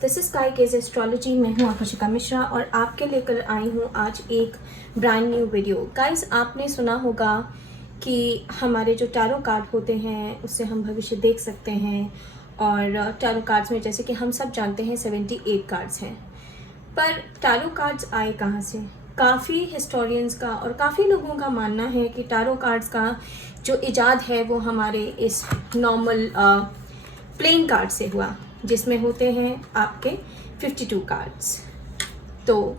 This is sky cage astrology. मैं हूँ आकाशिका मिश्रा और आपके लेकर आई हूँ आज एक ब्रांड न्यू वीडियो। गाइस, आपने सुना होगा कि हमारे जो टैरो कार्ड होते हैं उससे हम भविष्य देख सकते हैं, और टैरो कार्ड्स में जैसे कि हम सब जानते हैं 78 कार्ड्स हैं। पर टैरो कार्ड्स आए कहाँ से? काफ़ी हिस्टोरियंस का और काफ़ी लोगों का मानना है कि टैरो कार्ड्स का जो इजाद है वो हमारे इस नॉर्मल प्लेन कार्ड से हुआ, जिसमें होते हैं आपके 52 कार्ड्स। तो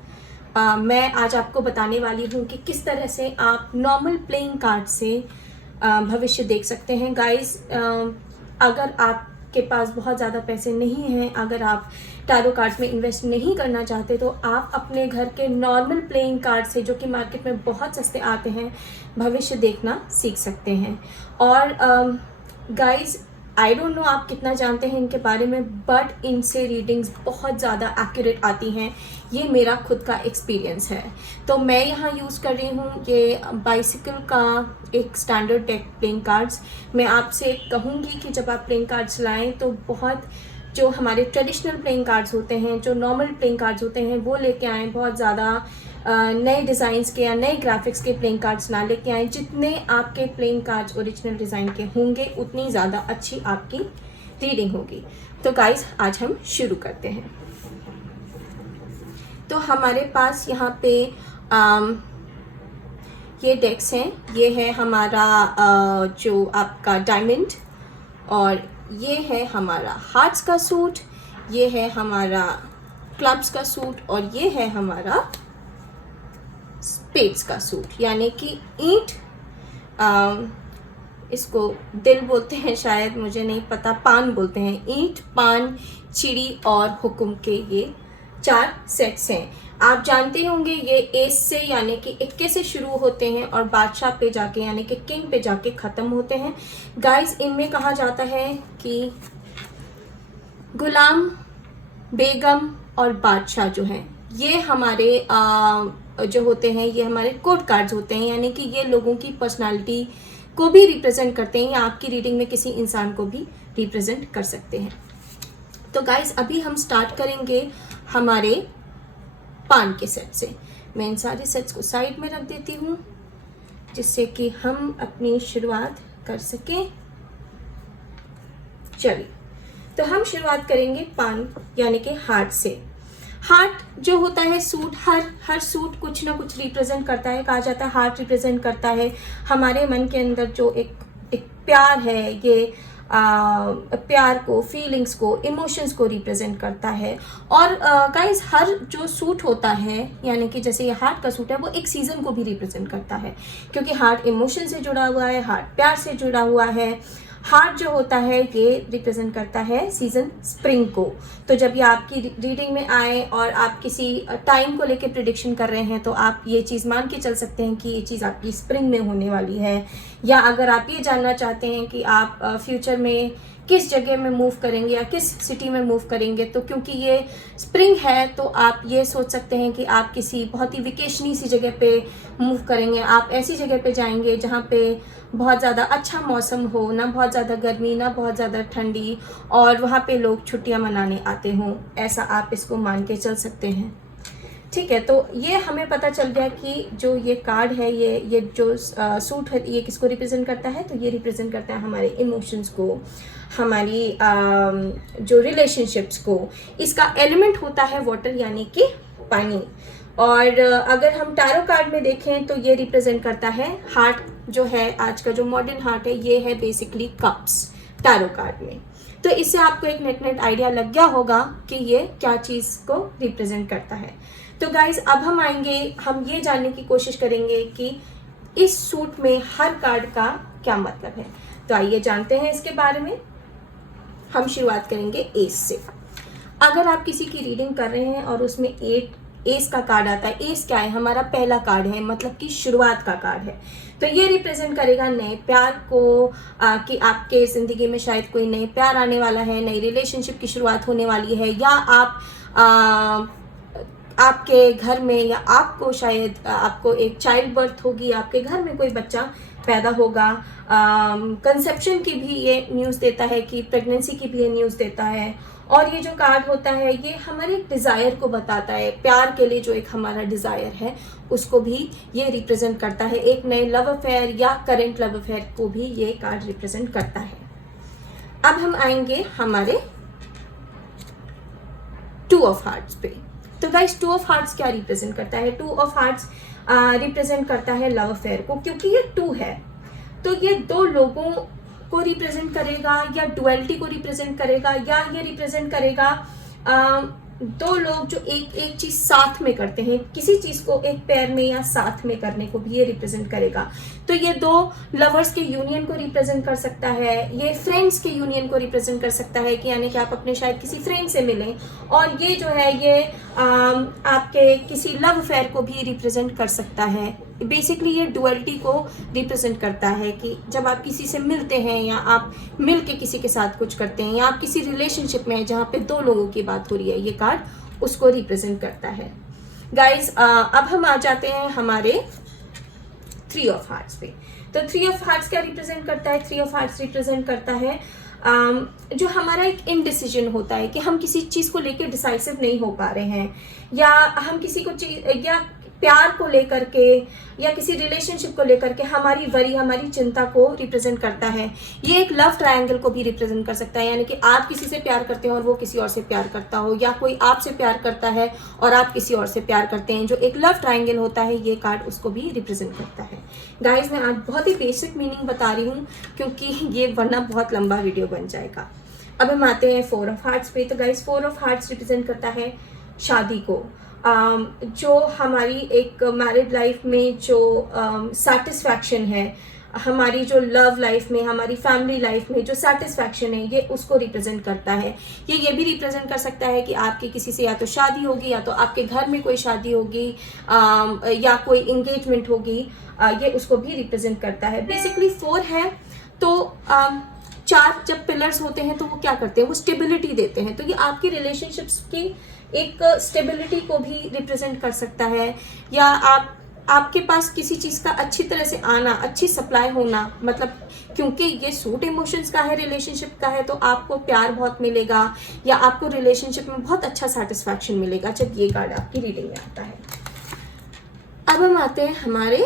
मैं आज आपको बताने वाली हूँ कि किस तरह से आप नॉर्मल प्लेइंग कार्ड से भविष्य देख सकते हैं। गाइस, अगर आपके पास बहुत ज़्यादा पैसे नहीं हैं, अगर आप टैरो कार्ड्स में इन्वेस्ट नहीं करना चाहते, तो आप अपने घर के नॉर्मल प्लेइंग कार्ड से, जो कि मार्केट में बहुत सस्ते आते हैं, भविष्य देखना सीख सकते हैं। और गाइस, आई डोंट नो आप कितना जानते हैं इनके बारे में, बट इनसे रीडिंग्स बहुत ज़्यादा एक्यूरेट आती हैं। ये मेरा खुद का एक्सपीरियंस है। तो मैं यहाँ यूज़ कर रही हूँ ये बाइसिकल का एक स्टैंडर्ड डेक प्लेइंग कार्ड्स। मैं आपसे कहूँगी कि जब आप प्लेइंग कार्ड्स लाएँ तो बहुत जो हमारे ट्रेडिशनल प्लेइंग कार्ड्स होते हैं, जो नॉर्मल प्लेइंग कार्ड्स होते हैं, वो लेके आएँ। बहुत ज़्यादा नए डिज़ाइंस के या नए ग्राफिक्स के प्लेइंग कार्ड्स ना लेके आएँ। जितने आपके प्लेइंग कार्ड्स ओरिजिनल डिज़ाइन के होंगे, उतनी ज़्यादा अच्छी आपकी रीडिंग होगी। तो गाइस, आज हम शुरू करते हैं। तो हमारे पास यहाँ पे ये डेक्स हैं। ये है हमारा जो आपका डायमंड, और ये है हमारा हार्ट्स का सूट, ये है हमारा क्लब्स का सूट, और ये है हमारा स्पेड्स का सूट, यानी कि ईंट, इसको दिल बोलते हैं शायद, मुझे नहीं पता, पान बोलते हैं। ईंट, पान, चिड़ी और हुक्म के ये 4 सेट्स हैं। आप जानते होंगे ये एस से यानी कि 21 से शुरू होते हैं और बादशाह पे जाके यानी कि किंग पे जाके ख़त्म होते हैं। गाइस, इनमें कहा जाता है कि गुलाम, बेगम और बादशाह जो हैं, ये हमारे जो होते हैं, ये हमारे कोड कार्ड्स होते हैं, यानी कि ये लोगों की पर्सनालिटी को भी रिप्रेजेंट करते हैं, या आपकी रीडिंग में किसी इंसान को भी रिप्रेजेंट कर सकते हैं। तो गाइस, अभी हम स्टार्ट करेंगे हमारे पान के सेट से। मैं इन सारे सेट्स को साइड में रख देती हूँ जिससे कि हम अपनी शुरुआत कर सकें। चलिए, तो हम शुरुआत करेंगे पान यानी कि हार्ट से। हार्ट जो होता है सूट, हर सूट कुछ ना कुछ रिप्रेजेंट करता है। कहा जाता है हार्ट रिप्रेजेंट करता है हमारे मन के अंदर जो एक प्यार है, ये प्यार को, फीलिंग्स को, इमोशंस को रिप्रेजेंट करता है। और गाइस, हर जो सूट होता है, यानी कि जैसे ये हार्ट का सूट है, वो एक सीज़न को भी रिप्रेजेंट करता है, क्योंकि हार्ट इमोशन से जुड़ा हुआ है, हार्ट प्यार से जुड़ा हुआ है। हार्ट जो होता है ये रिप्रेजेंट करता है सीजन स्प्रिंग को। तो जब ये आपकी रीडिंग में आए और आप किसी टाइम को लेके प्रिडिक्शन कर रहे हैं, तो आप ये चीज़ मान के चल सकते हैं कि ये चीज़ आपकी स्प्रिंग में होने वाली है। या अगर आप ये जानना चाहते हैं कि आप फ्यूचर में किस जगह में मूव करेंगे या किस सिटी में मूव करेंगे, तो क्योंकि ये स्प्रिंग है तो आप ये सोच सकते हैं कि आप किसी बहुत ही वेकेशनी सी जगह पे मूव करेंगे। आप ऐसी जगह पे जाएंगे जहाँ पे बहुत ज़्यादा अच्छा मौसम हो, ना बहुत ज़्यादा गर्मी ना बहुत ज़्यादा ठंडी, और वहाँ पे लोग छुट्टियाँ मनाने आते हों। ऐसा आप इसको मान के चल सकते हैं। ठीक है, तो ये हमें पता चल गया कि जो ये कार्ड है, ये जो सूट है, ये किसको रिप्रेजेंट करता है। तो ये रिप्रेजेंट करता है हमारे इमोशंस को, हमारी जो रिलेशनशिप्स को। इसका एलिमेंट होता है वाटर यानी कि पानी। और अगर हम टैरो कार्ड में देखें तो ये रिप्रेजेंट करता है हार्ट जो है, आज का जो मॉडर्न हार्ट है, ये है बेसिकली कप्स टैरो कार्ड में। तो इससे आपको एक नेट आइडिया लग गया होगा कि ये क्या चीज़ को रिप्रेजेंट करता है। तो गाइस, अब हम आएंगे, हम ये जानने की कोशिश करेंगे कि इस सूट में हर कार्ड का क्या मतलब है। तो आइए जानते हैं इसके बारे में। हम शुरुआत करेंगे एस से। अगर आप किसी की रीडिंग कर रहे हैं और उसमें एस का कार्ड आता है, एस क्या है? हमारा पहला कार्ड है, मतलब कि शुरुआत का कार्ड है। तो ये रिप्रेजेंट करेगा नए प्यार को, कि आपके ज़िंदगी में शायद कोई नए प्यार आने वाला है, नई रिलेशनशिप की शुरुआत होने वाली है, या आपके घर में, या आपको शायद आपको एक चाइल्ड बर्थ होगी, आपके घर में कोई बच्चा पैदा होगा। कंसेप्शन की भी ये न्यूज़ देता है, कि प्रेगनेंसी की भी ये न्यूज़ देता है। और ये जो कार्ड होता है ये हमारे डिज़ायर को बताता है, प्यार के लिए जो एक हमारा डिज़ायर है उसको भी ये रिप्रेजेंट करता है, एक नए लव अफेयर या करेंट लव अफेयर को भी ये कार्ड रिप्रेजेंट करता है। अब हम आएंगे हमारे टू ऑफ हार्ट्स पे। तो गाइस टू ऑफ हार्ट्स क्या रिप्रेजेंट करता है? टू ऑफ हार्ट्स रिप्रेजेंट करता है लव अफेयर को, क्योंकि ये टू है तो ये दो लोगों को रिप्रेजेंट करेगा या डुअलिटी को रिप्रेजेंट करेगा, या ये रिप्रेजेंट करेगा दो लोग जो एक चीज साथ में करते हैं, किसी चीज को एक पेयर में या साथ में करने को भी ये रिप्रेजेंट करेगा। तो ये दो लवर्स के यूनियन को रिप्रेजेंट कर सकता है, ये फ्रेंड्स के यूनियन को रिप्रेजेंट कर सकता है कि यानी कि आप अपने शायद किसी फ्रेंड से मिलें, और ये जो है ये आपके किसी लव अफेयर को भी रिप्रेजेंट कर सकता है। बेसिकली ये डुअलिटी को रिप्रेजेंट करता है कि जब आप किसी से मिलते हैं या आप मिल के किसी के साथ कुछ करते हैं या आप किसी रिलेशनशिप में हैं जहाँ पे दो लोगों की बात हो रही है, ये कार्ड उसको रिप्रेजेंट करता है। गाइज अब हम आ जाते हैं हमारे थ्री ऑफ हार्ट्स पे। तो थ्री ऑफ हार्ट्स क्या रिप्रेजेंट करता है? थ्री ऑफ हार्ट्स रिप्रेजेंट करता है जो हमारा एक इनडिसीजन होता है कि हम किसी चीज़ को लेके डिसाइसिव नहीं हो पा रहे हैं, या हम किसी को या प्यार को लेकर के या किसी रिलेशनशिप को लेकर के हमारी वरी, हमारी चिंता को रिप्रेजेंट करता है। ये एक लव ट्रायंगल को भी रिप्रेजेंट कर सकता है, यानी कि आप किसी से प्यार करते हैं और वो किसी और से प्यार करता हो, या कोई आपसे प्यार करता है और आप किसी और से प्यार करते हैं, जो एक लव ट्रायंगल होता है ये कार्ड उसको भी रिप्रेजेंट करता है। गाइज मैं आज बहुत ही बेसिक मीनिंग बता रही हूँ क्योंकि ये वरना बहुत लंबा वीडियो बन जाएगा। अब हम आते हैं फोर ऑफ हार्ट्स पे। तो guys four of hearts represent करता है शादी को, जो हमारी एक मैरिड लाइफ में जो सेटिस्फैक्शन है, हमारी जो लव लाइफ में, हमारी फैमिली लाइफ में जो सेटिस्फैक्शन है ये उसको रिप्रेजेंट करता है। ये भी रिप्रेजेंट कर सकता है कि आपकी किसी से या तो शादी होगी या तो आपके घर में कोई शादी होगी या कोई इंगेजमेंट होगी, ये उसको भी रिप्रेजेंट करता है। बेसिकली फोर है तो चार जब पिलर्स होते हैं तो वो क्या करते हैं? वो स्टेबिलिटी देते हैं। तो ये आपकी रिलेशनशिप्स की एक स्टेबिलिटी को भी रिप्रेजेंट कर सकता है, या आपके पास किसी चीज़ का अच्छी तरह से आना, अच्छी सप्लाई होना, मतलब क्योंकि ये सूट इमोशंस का है, रिलेशनशिप का है, तो आपको प्यार बहुत मिलेगा या आपको रिलेशनशिप में बहुत अच्छा सेटिस्फैक्शन मिलेगा जब ये कार्ड आपकी रीडिंग में आता है। अब हम आते हैं हमारे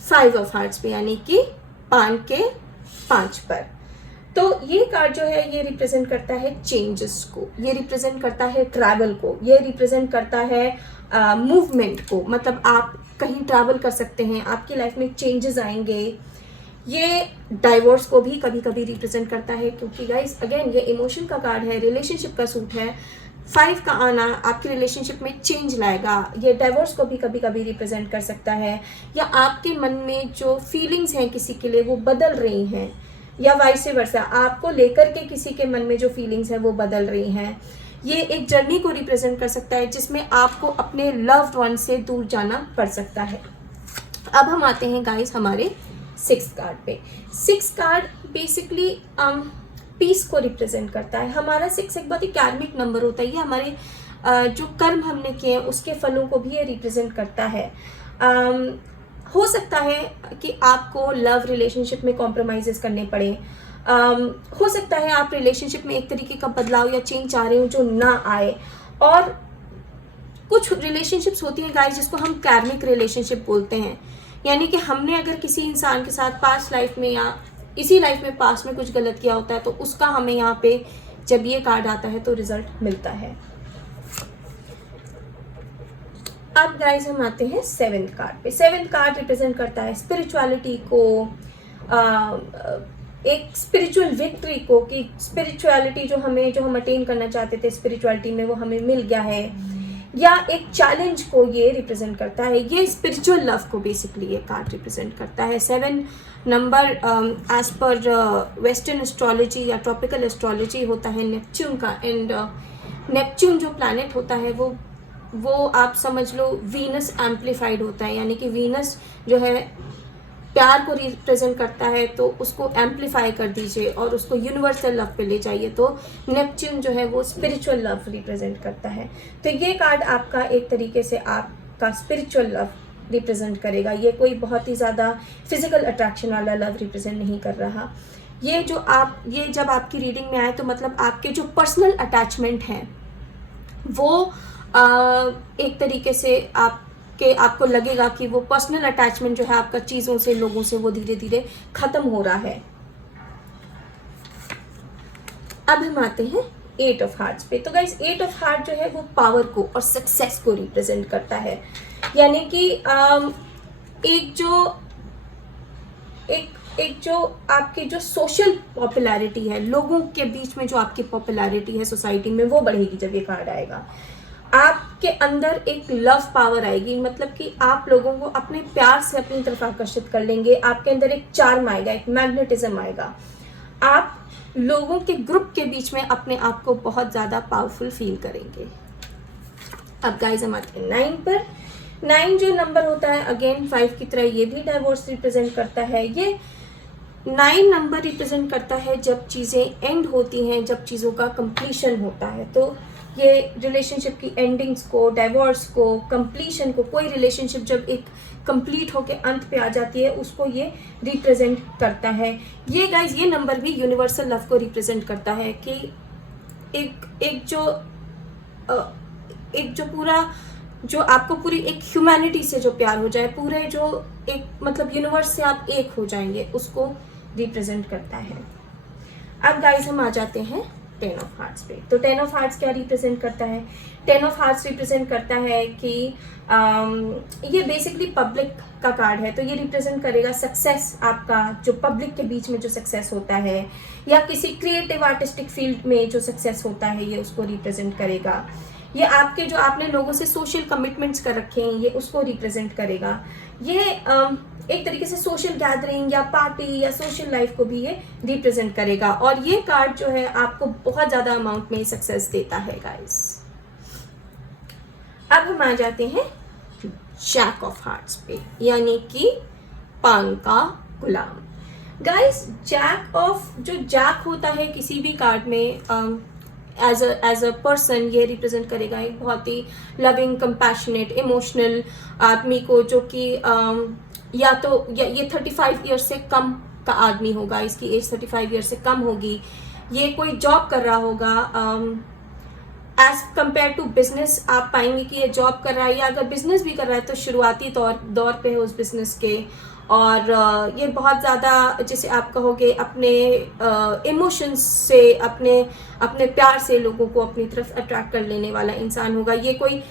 फाइव ऑफ हार्ट्स पे, यानी कि पान के 5 पर। तो ये कार्ड जो है ये रिप्रेजेंट करता है चेंजेस को, ये रिप्रेजेंट करता है ट्रैवल को, ये रिप्रेजेंट करता है मूवमेंट को, मतलब आप कहीं ट्रैवल कर सकते हैं, आपकी लाइफ में चेंजेस आएंगे। ये डाइवोर्स को भी कभी कभी रिप्रेजेंट करता है क्योंकि गाइस अगेन ये इमोशन का कार्ड है, रिलेशनशिप का सूट है। 5 का आना आपकी रिलेशनशिप में चेंज लाएगा। ये डाइवोर्स को भी कभी कभी रिप्रेजेंट कर सकता है, या आपके मन में जो फीलिंग्स हैं किसी के लिए वो बदल रही हैं, या वाइस वर्सा आपको लेकर के किसी के मन में जो फीलिंग्स हैं वो बदल रही हैं। ये एक जर्नी को रिप्रेजेंट कर सकता है जिसमें आपको अपने लव्ड वन से दूर जाना पड़ सकता है। अब हम आते हैं गाइस हमारे 6th कार्ड पे। 6th कार्ड बेसिकली पीस को रिप्रेजेंट करता है। हमारा 6 एक बहुत ही कार्मिक नंबर होता है, ये हमारे जो कर्म हमने किए हैं उसके फलों को भी ये रिप्रेजेंट करता है। हो सकता है कि आपको लव रिलेशनशिप में कॉम्प्रोमाइज़ेस करने पड़े, हो सकता है आप रिलेशनशिप में एक तरीके का बदलाव या चेंज चाह रहे हो जो ना आए, और कुछ रिलेशनशिप्स होती हैं गाइस जिसको हम कार्मिक रिलेशनशिप बोलते हैं, यानी कि हमने अगर किसी इंसान के साथ पास्ट लाइफ में या इसी लाइफ में पास्ट में कुछ गलत किया होता है तो उसका हमें यहाँ पे जब ये कार्ड आता है तो रिजल्ट मिलता है। अब गाइस हम आते हैं 7th कार्ड पे। 7th कार्ड रिप्रेजेंट करता है स्पिरिचुअलिटी को, एक स्पिरिचुअल विक्ट्री को, कि स्पिरिचुअलिटी जो हम अटेन करना चाहते थे स्पिरिचुअलिटी में वो हमें मिल गया है, या एक चैलेंज को ये रिप्रेजेंट करता है। ये स्पिरिचुअल लव को बेसिकली ये कार्ड रिप्रेजेंट करता है। 7 नंबर एज पर वेस्टर्न एस्ट्रोलॉजी या ट्रॉपिकल एस्ट्रोलॉजी होता है नेपच्यून का, एंड नेपच्यून जो प्लैनेट होता है वो आप समझ लो वीनस एम्पलीफाइड होता है, यानी कि वीनस जो है प्यार को रिप्रेजेंट करता है तो उसको एम्पलीफाई कर दीजिए और उसको यूनिवर्सल लव पे ले जाइए, तो नेपच्यून जो है वो स्पिरिचुअल लव रिप्रेजेंट करता है। तो ये कार्ड आपका एक तरीके से आपका स्पिरिचुअल लव रिप्रेजेंट करेगा। ये कोई बहुत ही ज़्यादा फिजिकल अट्रैक्शन वाला लव रिप्रेजेंट नहीं कर रहा। ये जब आपकी रीडिंग में आए तो मतलब आपके जो पर्सनल अटैचमेंट हैं वो एक तरीके से आपको लगेगा कि वो पर्सनल अटैचमेंट जो है आपका चीज़ों से, लोगों से, वो धीरे धीरे ख़त्म हो रहा है। अब हम आते हैं 8 ऑफ हार्ट्स पे। तो गाइस 8 ऑफ हार्ट जो है वो पावर को और सक्सेस को रिप्रेजेंट करता है। यानी कि एक जो आपके जो सोशल पॉपुलैरिटी है, लोगों के बीच में जो आपकी पॉपुलैरिटी है सोसाइटी में, वो बढ़ेगी जब ये कार्ड आएगा। आपके अंदर एक लव पावर आएगी, मतलब कि आप लोगों को अपने प्यार से अपनी तरफ आकर्षित कर लेंगे। आपके अंदर एक चार्म आएगा, एक मैग्नेटिज्म आएगा। आप लोगों के ग्रुप के बीच में अपने आप को बहुत ज़्यादा पावरफुल फील करेंगे। अब गाइस हम आते हैं 9 पर। 9 जो नंबर होता है, अगेन 5 की तरह ये भी डाइवोर्स रिप्रेजेंट करता है। ये 9 नंबर रिप्रेजेंट करता है जब चीज़ें एंड होती हैं, जब चीज़ों का कंप्लीशन होता है। तो ये रिलेशनशिप की एंडिंग्स को, डाइवोर्स को, कंप्लीशन को, कोई रिलेशनशिप जब एक कंप्लीट होके अंत पे आ जाती है, उसको ये रिप्रेजेंट करता है। ये गाइज ये नंबर भी यूनिवर्सल लव को रिप्रेजेंट करता है कि एक जो पूरा, जो आपको पूरी एक ह्यूमैनिटी से जो प्यार हो जाए, पूरे जो एक मतलब यूनिवर्स से आप एक हो जाएंगे, उसको रिप्रेजेंट करता है। अब गाइज हम आ जाते हैं 10 ऑफ हार्ट्स पे। तो 10 ऑफ हार्ट्स क्या रिप्रेजेंट करता है? 10 ऑफ हार्ट्स रिप्रेजेंट करता है कि ये बेसिकली पब्लिक का कार्ड है। तो ये रिप्रेजेंट करेगा सक्सेस, आपका जो पब्लिक के बीच में जो सक्सेस होता है, या किसी क्रिएटिव आर्टिस्टिक फील्ड में जो सक्सेस होता है, ये उसको रिप्रेजेंट करेगा। ये आपके जो आपने लोगों से सोशल कमिटमेंट्स कर रखे हैं, ये उसको रिप्रेजेंट करेगा। ये एक तरीके से सोशल गैदरिंग या पार्टी या सोशल लाइफ को भी ये रिप्रेजेंट करेगा। और ये कार्ड जो है आपको बहुत ज़्यादा अमाउंट में सक्सेस देता है गाइस। अब हम आ जाते हैं जैक ऑफ हार्ट्स पे, यानी कि पान का गुलाम। गाइस जैक होता है किसी भी कार्ड में एज अ पर्सन, ये रिप्रेजेंट करेगा एक बहुत ही लविंग, कंपैशनेट, इमोशनल आदमी को, जो कि या तो ये 35 ईयर से कम का आदमी होगा, इसकी एज 35 ईयर से कम होगी। ये कोई जॉब कर रहा होगा। एज कंपेयर टू बिजनेस आप पाएंगे कि ये जॉब कर रहा है, या अगर बिजनेस भी कर रहा है तो शुरुआती दौर पे है उस बिजनेस के। और ये बहुत ज़्यादा, जैसे आप कहोगे, अपने इमोशंस से, अपने प्यार से लोगों को अपनी तरफ अट्रैक्ट कर लेने वाला इंसान होगा। ये कोई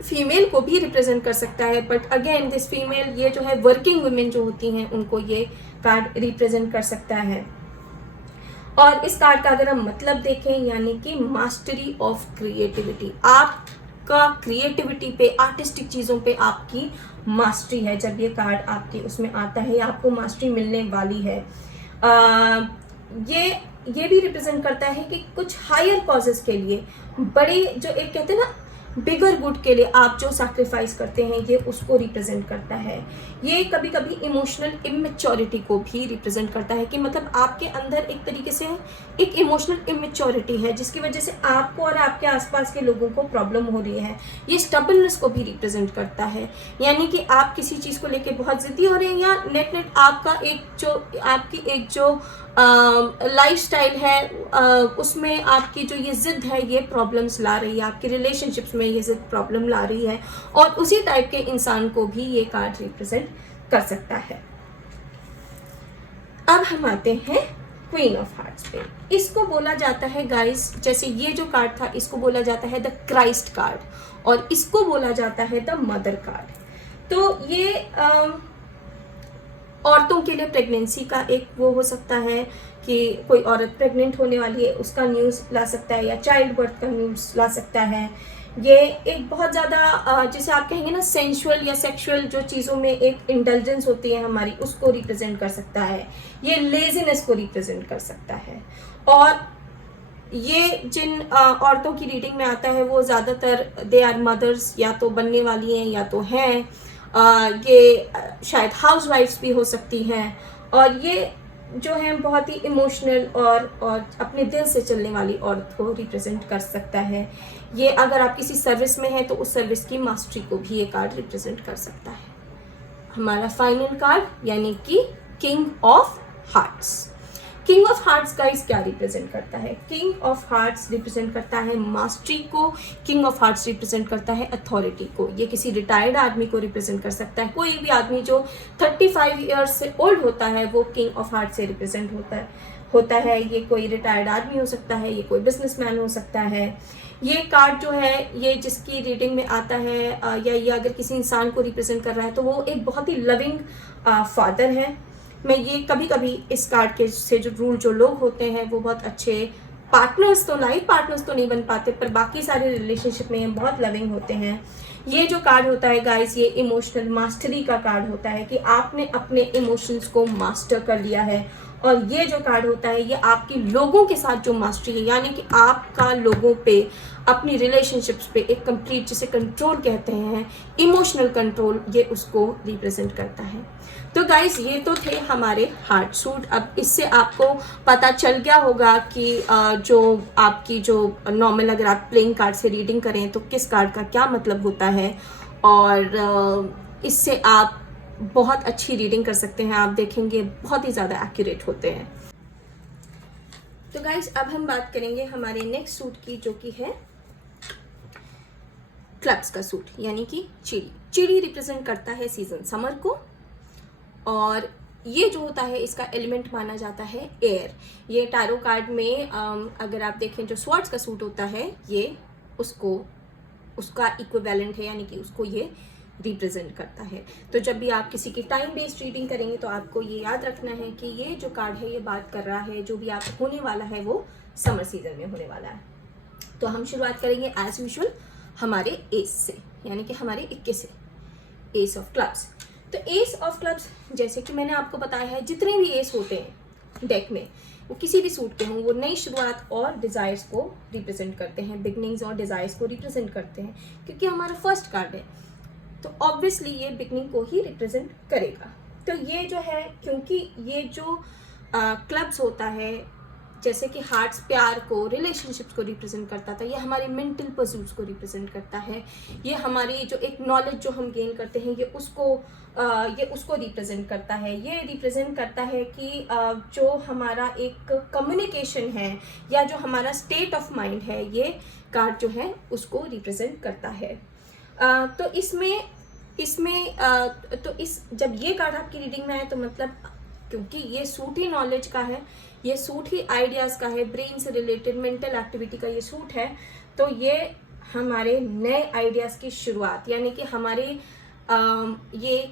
फीमेल को भी रिप्रेजेंट कर सकता है, बट अगेन दिस फीमेल, ये जो है वर्किंग वुमेन जो होती हैं, उनको ये कार्ड रिप्रेजेंट कर सकता है। और इस कार्ड का अगर हम मतलब देखें, यानी कि मास्टरी ऑफ क्रिएटिविटी, आपका क्रिएटिविटी पे, आर्टिस्टिक चीज़ों पे आपकी मास्टरी है। जब ये कार्ड आपके उसमें आता है, आपको मास्टरी मिलने वाली है। ये भी रिप्रेजेंट करता है कि कुछ हायर कॉजेस के लिए, बड़े जो एक कहते हैं ना बिगर गुड के लिए आप जो सैक्रिफाइस करते हैं, ये उसको रिप्रेजेंट करता है। ये कभी कभी इमोशनल इमेच्योरिटी को भी रिप्रेजेंट करता है कि मतलब आपके अंदर एक तरीके से एक इमोशनल इमेच्योरिटी है, जिसकी वजह से आपको और आपके आसपास के लोगों को प्रॉब्लम हो रही है। ये स्टबलनेस को भी रिप्रेजेंट करता है, यानी कि आप किसी चीज़ को लेके बहुत ज़िद्दी हो रहे हैं, या नेट आपका आपकी एक जो लाइफस्टाइल है उसमें आपकी जो ये ज़िद है, ये प्रॉब्लम्स ला रही है, आपकी रिलेशनशिप्स में ये ज़िद प्रॉब्लम ला रही है। और उसी टाइप के इंसान को भी ये कार्ड रिप्रेजेंट कर सकता है। अब हम आते हैं क्वीन ऑफ हार्ट्स पे। इसको बोला जाता है गाइस, जैसे ये जो कार्ड था, इसको बोला जाता है द क्राइस्ट कार्ड, और इसको बोला जाता है द मदर कार्ड। तो ये औरतों के लिए प्रेगनेंसी का एक वो हो सकता है कि कोई औरत प्रेग्नेंट होने वाली है, उसका न्यूज़ ला सकता है, या चाइल्ड बर्थ का न्यूज़ ला सकता है। ये एक बहुत ज़्यादा जिसे आप कहेंगे ना सेंशुअल या सेक्सुअल जो चीज़ों में एक इंटेलिजेंस होती है हमारी, उसको रिप्रेजेंट कर सकता है। ये लेजीनेस को रिप्रेजेंट कर सकता है। और ये जिन औरतों की रीडिंग में आता है, वो ज़्यादातर दे आर मदर्स, या तो बनने वाली हैं या तो हैं। ये शायद हाउसवाइफ्स भी हो सकती हैं। और ये जो है बहुत ही इमोशनल और अपने दिल से चलने वाली औरत को रिप्रेजेंट कर सकता है। ये अगर आप किसी सर्विस में हैं तो उस सर्विस की मास्टरी को भी ये कार्ड रिप्रेजेंट कर सकता है। हमारा फाइनल कार्ड यानी कि king of hearts. King of hearts guys क्या रिप्रेजेंट करता है? किंग ऑफ हार्ट्स रिप्रेजेंट करता है मास्टरी को, किंग ऑफ हार्ट्स रिप्रेजेंट करता है अथॉरिटी को। ये किसी रिटायर्ड आदमी को रिप्रेजेंट कर सकता है। कोई भी आदमी जो 35 ईयर्स से ओल्ड होता है वो किंग ऑफ हार्ट्स से रिप्रेजेंट होता है। ये कोई रिटायर्ड आदमी हो सकता है, ये कोई बिजनेसमैन हो सकता है। ये कार्ड जो है ये जिसकी रीडिंग में आता है या ये अगर किसी इंसान को रिप्रेजेंट कर रहा है तो वो एक बहुत ही लविंग फादर है। मैं ये कभी कभी इस कार्ड के से जो लोग होते हैं वो बहुत अच्छे पार्टनर्स, तो लाइफ पार्टनर्स तो नहीं बन पाते पर बाकी सारे रिलेशनशिप में बहुत लविंग होते हैं। ये जो कार्ड होता है गाइस ये इमोशनल मास्टरी का कार्ड होता है कि आपने अपने इमोशंस को मास्टर कर लिया है। और ये जो कार्ड होता है ये आपकी लोगों के साथ जो मास्टरी है, यानी कि आपका लोगों पे, अपनी रिलेशनशिप्स पे एक कंप्लीट, जिसे कंट्रोल कहते हैं, इमोशनल कंट्रोल, ये उसको रिप्रेजेंट करता है। तो गाइस ये तो थे हमारे हार्ट सूट। अब इससे आपको पता चल गया होगा कि जो आपकी जो नॉर्मल अगर आप प्लेइंग कार्ड से रीडिंग करें तो किस कार्ड का क्या मतलब होता है, और इससे आप बहुत अच्छी रीडिंग कर सकते हैं। आप देखेंगे बहुत ही ज़्यादा एक्यूरेट होते हैं। तो गाइस अब हम बात करेंगे हमारे नेक्स्ट सूट की, जो कि है क्लब्स का सूट, यानी कि चिड़ी। चिड़ी रिप्रेजेंट करता है सीजन समर को, और ये जो होता है इसका एलिमेंट माना जाता है एयर। ये टैरो कार्ड में अगर आप देखें जो स्वॉर्ड्स का सूट होता है ये उसका इक्विवेलेंट है, यानी कि उसको ये रिप्रेजेंट करता है। तो जब भी आप किसी की टाइम बेस्ड रीडिंग करेंगे तो आपको ये याद रखना है कि ये जो कार्ड है ये बात कर रहा है जो भी आप होने वाला है वो समर सीजन में होने वाला है। तो हम शुरुआत करेंगे एज यूजुअल हमारे एस से, यानी कि हमारे 21 से, एस ऑफ क्लब्स। तो एस ऑफ क्लब्स जैसे कि मैंने आपको बताया है, जितने भी एस होते हैं डेक में वो किसी भी सूट के हों, वो नई शुरुआत और डिज़ायर्स को रिप्रेजेंट करते हैं, बिगनिंग्स और डिज़ायर्स को रिप्रेजेंट करते हैं, क्योंकि हमारा फर्स्ट कार्ड है तो ऑब्वियसली ये बिगनिंग को ही रिप्रेजेंट करेगा। तो ये जो है, क्योंकि ये जो क्लब्स होता है जैसे कि हार्ट्स प्यार को, रिलेशनशिप्स को रिप्रेजेंट करता था, ये हमारे मेंटल परस्यूट्स को रिप्रेजेंट करता है, ये हमारी जो एक नॉलेज जो हम गेन करते हैं ये उसको रिप्रेजेंट करता है। ये रिप्रेजेंट करता है कि जो हमारा एक कम्युनिकेशन है या जो हमारा स्टेट ऑफ माइंड है, ये कार्ड जो है उसको रिप्रेजेंट करता है। तो जब ये कार्ड आपकी रीडिंग में आए तो मतलब, क्योंकि ये सूट ही नॉलेज का है, ये सूट ही आइडियाज़ का है, ब्रेन से रिलेटेड मेंटल एक्टिविटी का ये सूट है, तो ये हमारे नए आइडियाज़ की शुरुआत, यानी कि हमारे ये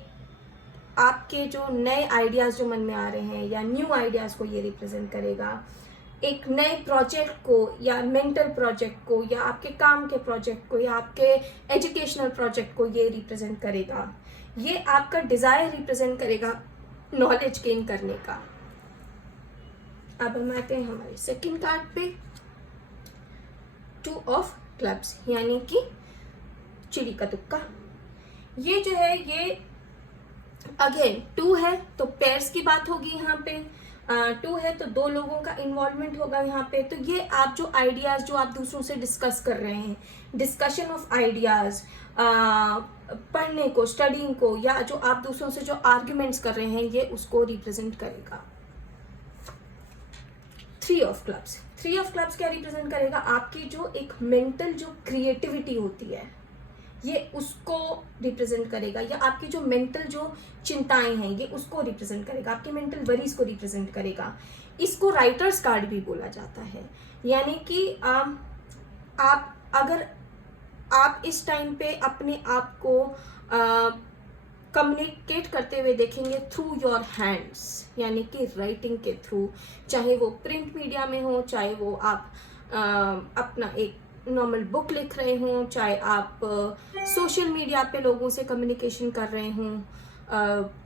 आपके जो नए आइडियाज़ जो मन में आ रहे हैं या न्यू आइडियाज़ को ये रिप्रेजेंट करेगा। एक नए प्रोजेक्ट को या मेंटल प्रोजेक्ट को या आपके काम के प्रोजेक्ट को या आपके एजुकेशनल प्रोजेक्ट को ये रिप्रेजेंट करेगा। ये आपका डिज़ायर रिप्रेजेंट करेगा नॉलेज गेन करने का। अब हम आते हैं हमारे सेकंड कार्ड पे, 2 ऑफ क्लब्स, यानी कि चिड़ी का तुक्का। ये जो है ये अगेन 2 है तो पेयर्स की बात होगी यहाँ पे, 2 है तो 2 लोगों का इन्वॉल्वमेंट होगा यहाँ पे। तो ये आप जो आइडियाज़ जो आप दूसरों से डिस्कस कर रहे हैं, डिस्कशन ऑफ आइडियाज़, पढ़ने को, स्टडिंग को, या जो आप दूसरों से जो आर्ग्यूमेंट्स कर रहे हैं ये उसको रिप्रेजेंट करेगा। 3 ऑफ क्लब्स, 3 ऑफ क्लब्स क्या रिप्रेजेंट करेगा? आपकी जो एक मेंटल जो क्रिएटिविटी होती है ये उसको रिप्रेजेंट करेगा, या आपकी जो मेंटल जो चिंताएं हैं ये उसको रिप्रेजेंट करेगा, आपकी मेंटल वरीज को रिप्रेजेंट करेगा। इसको राइटर्स कार्ड भी बोला जाता है, यानी कि आप अगर आप इस टाइम पे अपने आप को कम्युनिकेट करते हुए देखेंगे थ्रू योर हैंड्स, यानी कि राइटिंग के थ्रू, चाहे वो प्रिंट मीडिया में हो, चाहे वो आप अपना एक नॉर्मल बुक लिख रहे हों, चाहे आप सोशल मीडिया पे लोगों से कम्युनिकेशन कर रहे हों,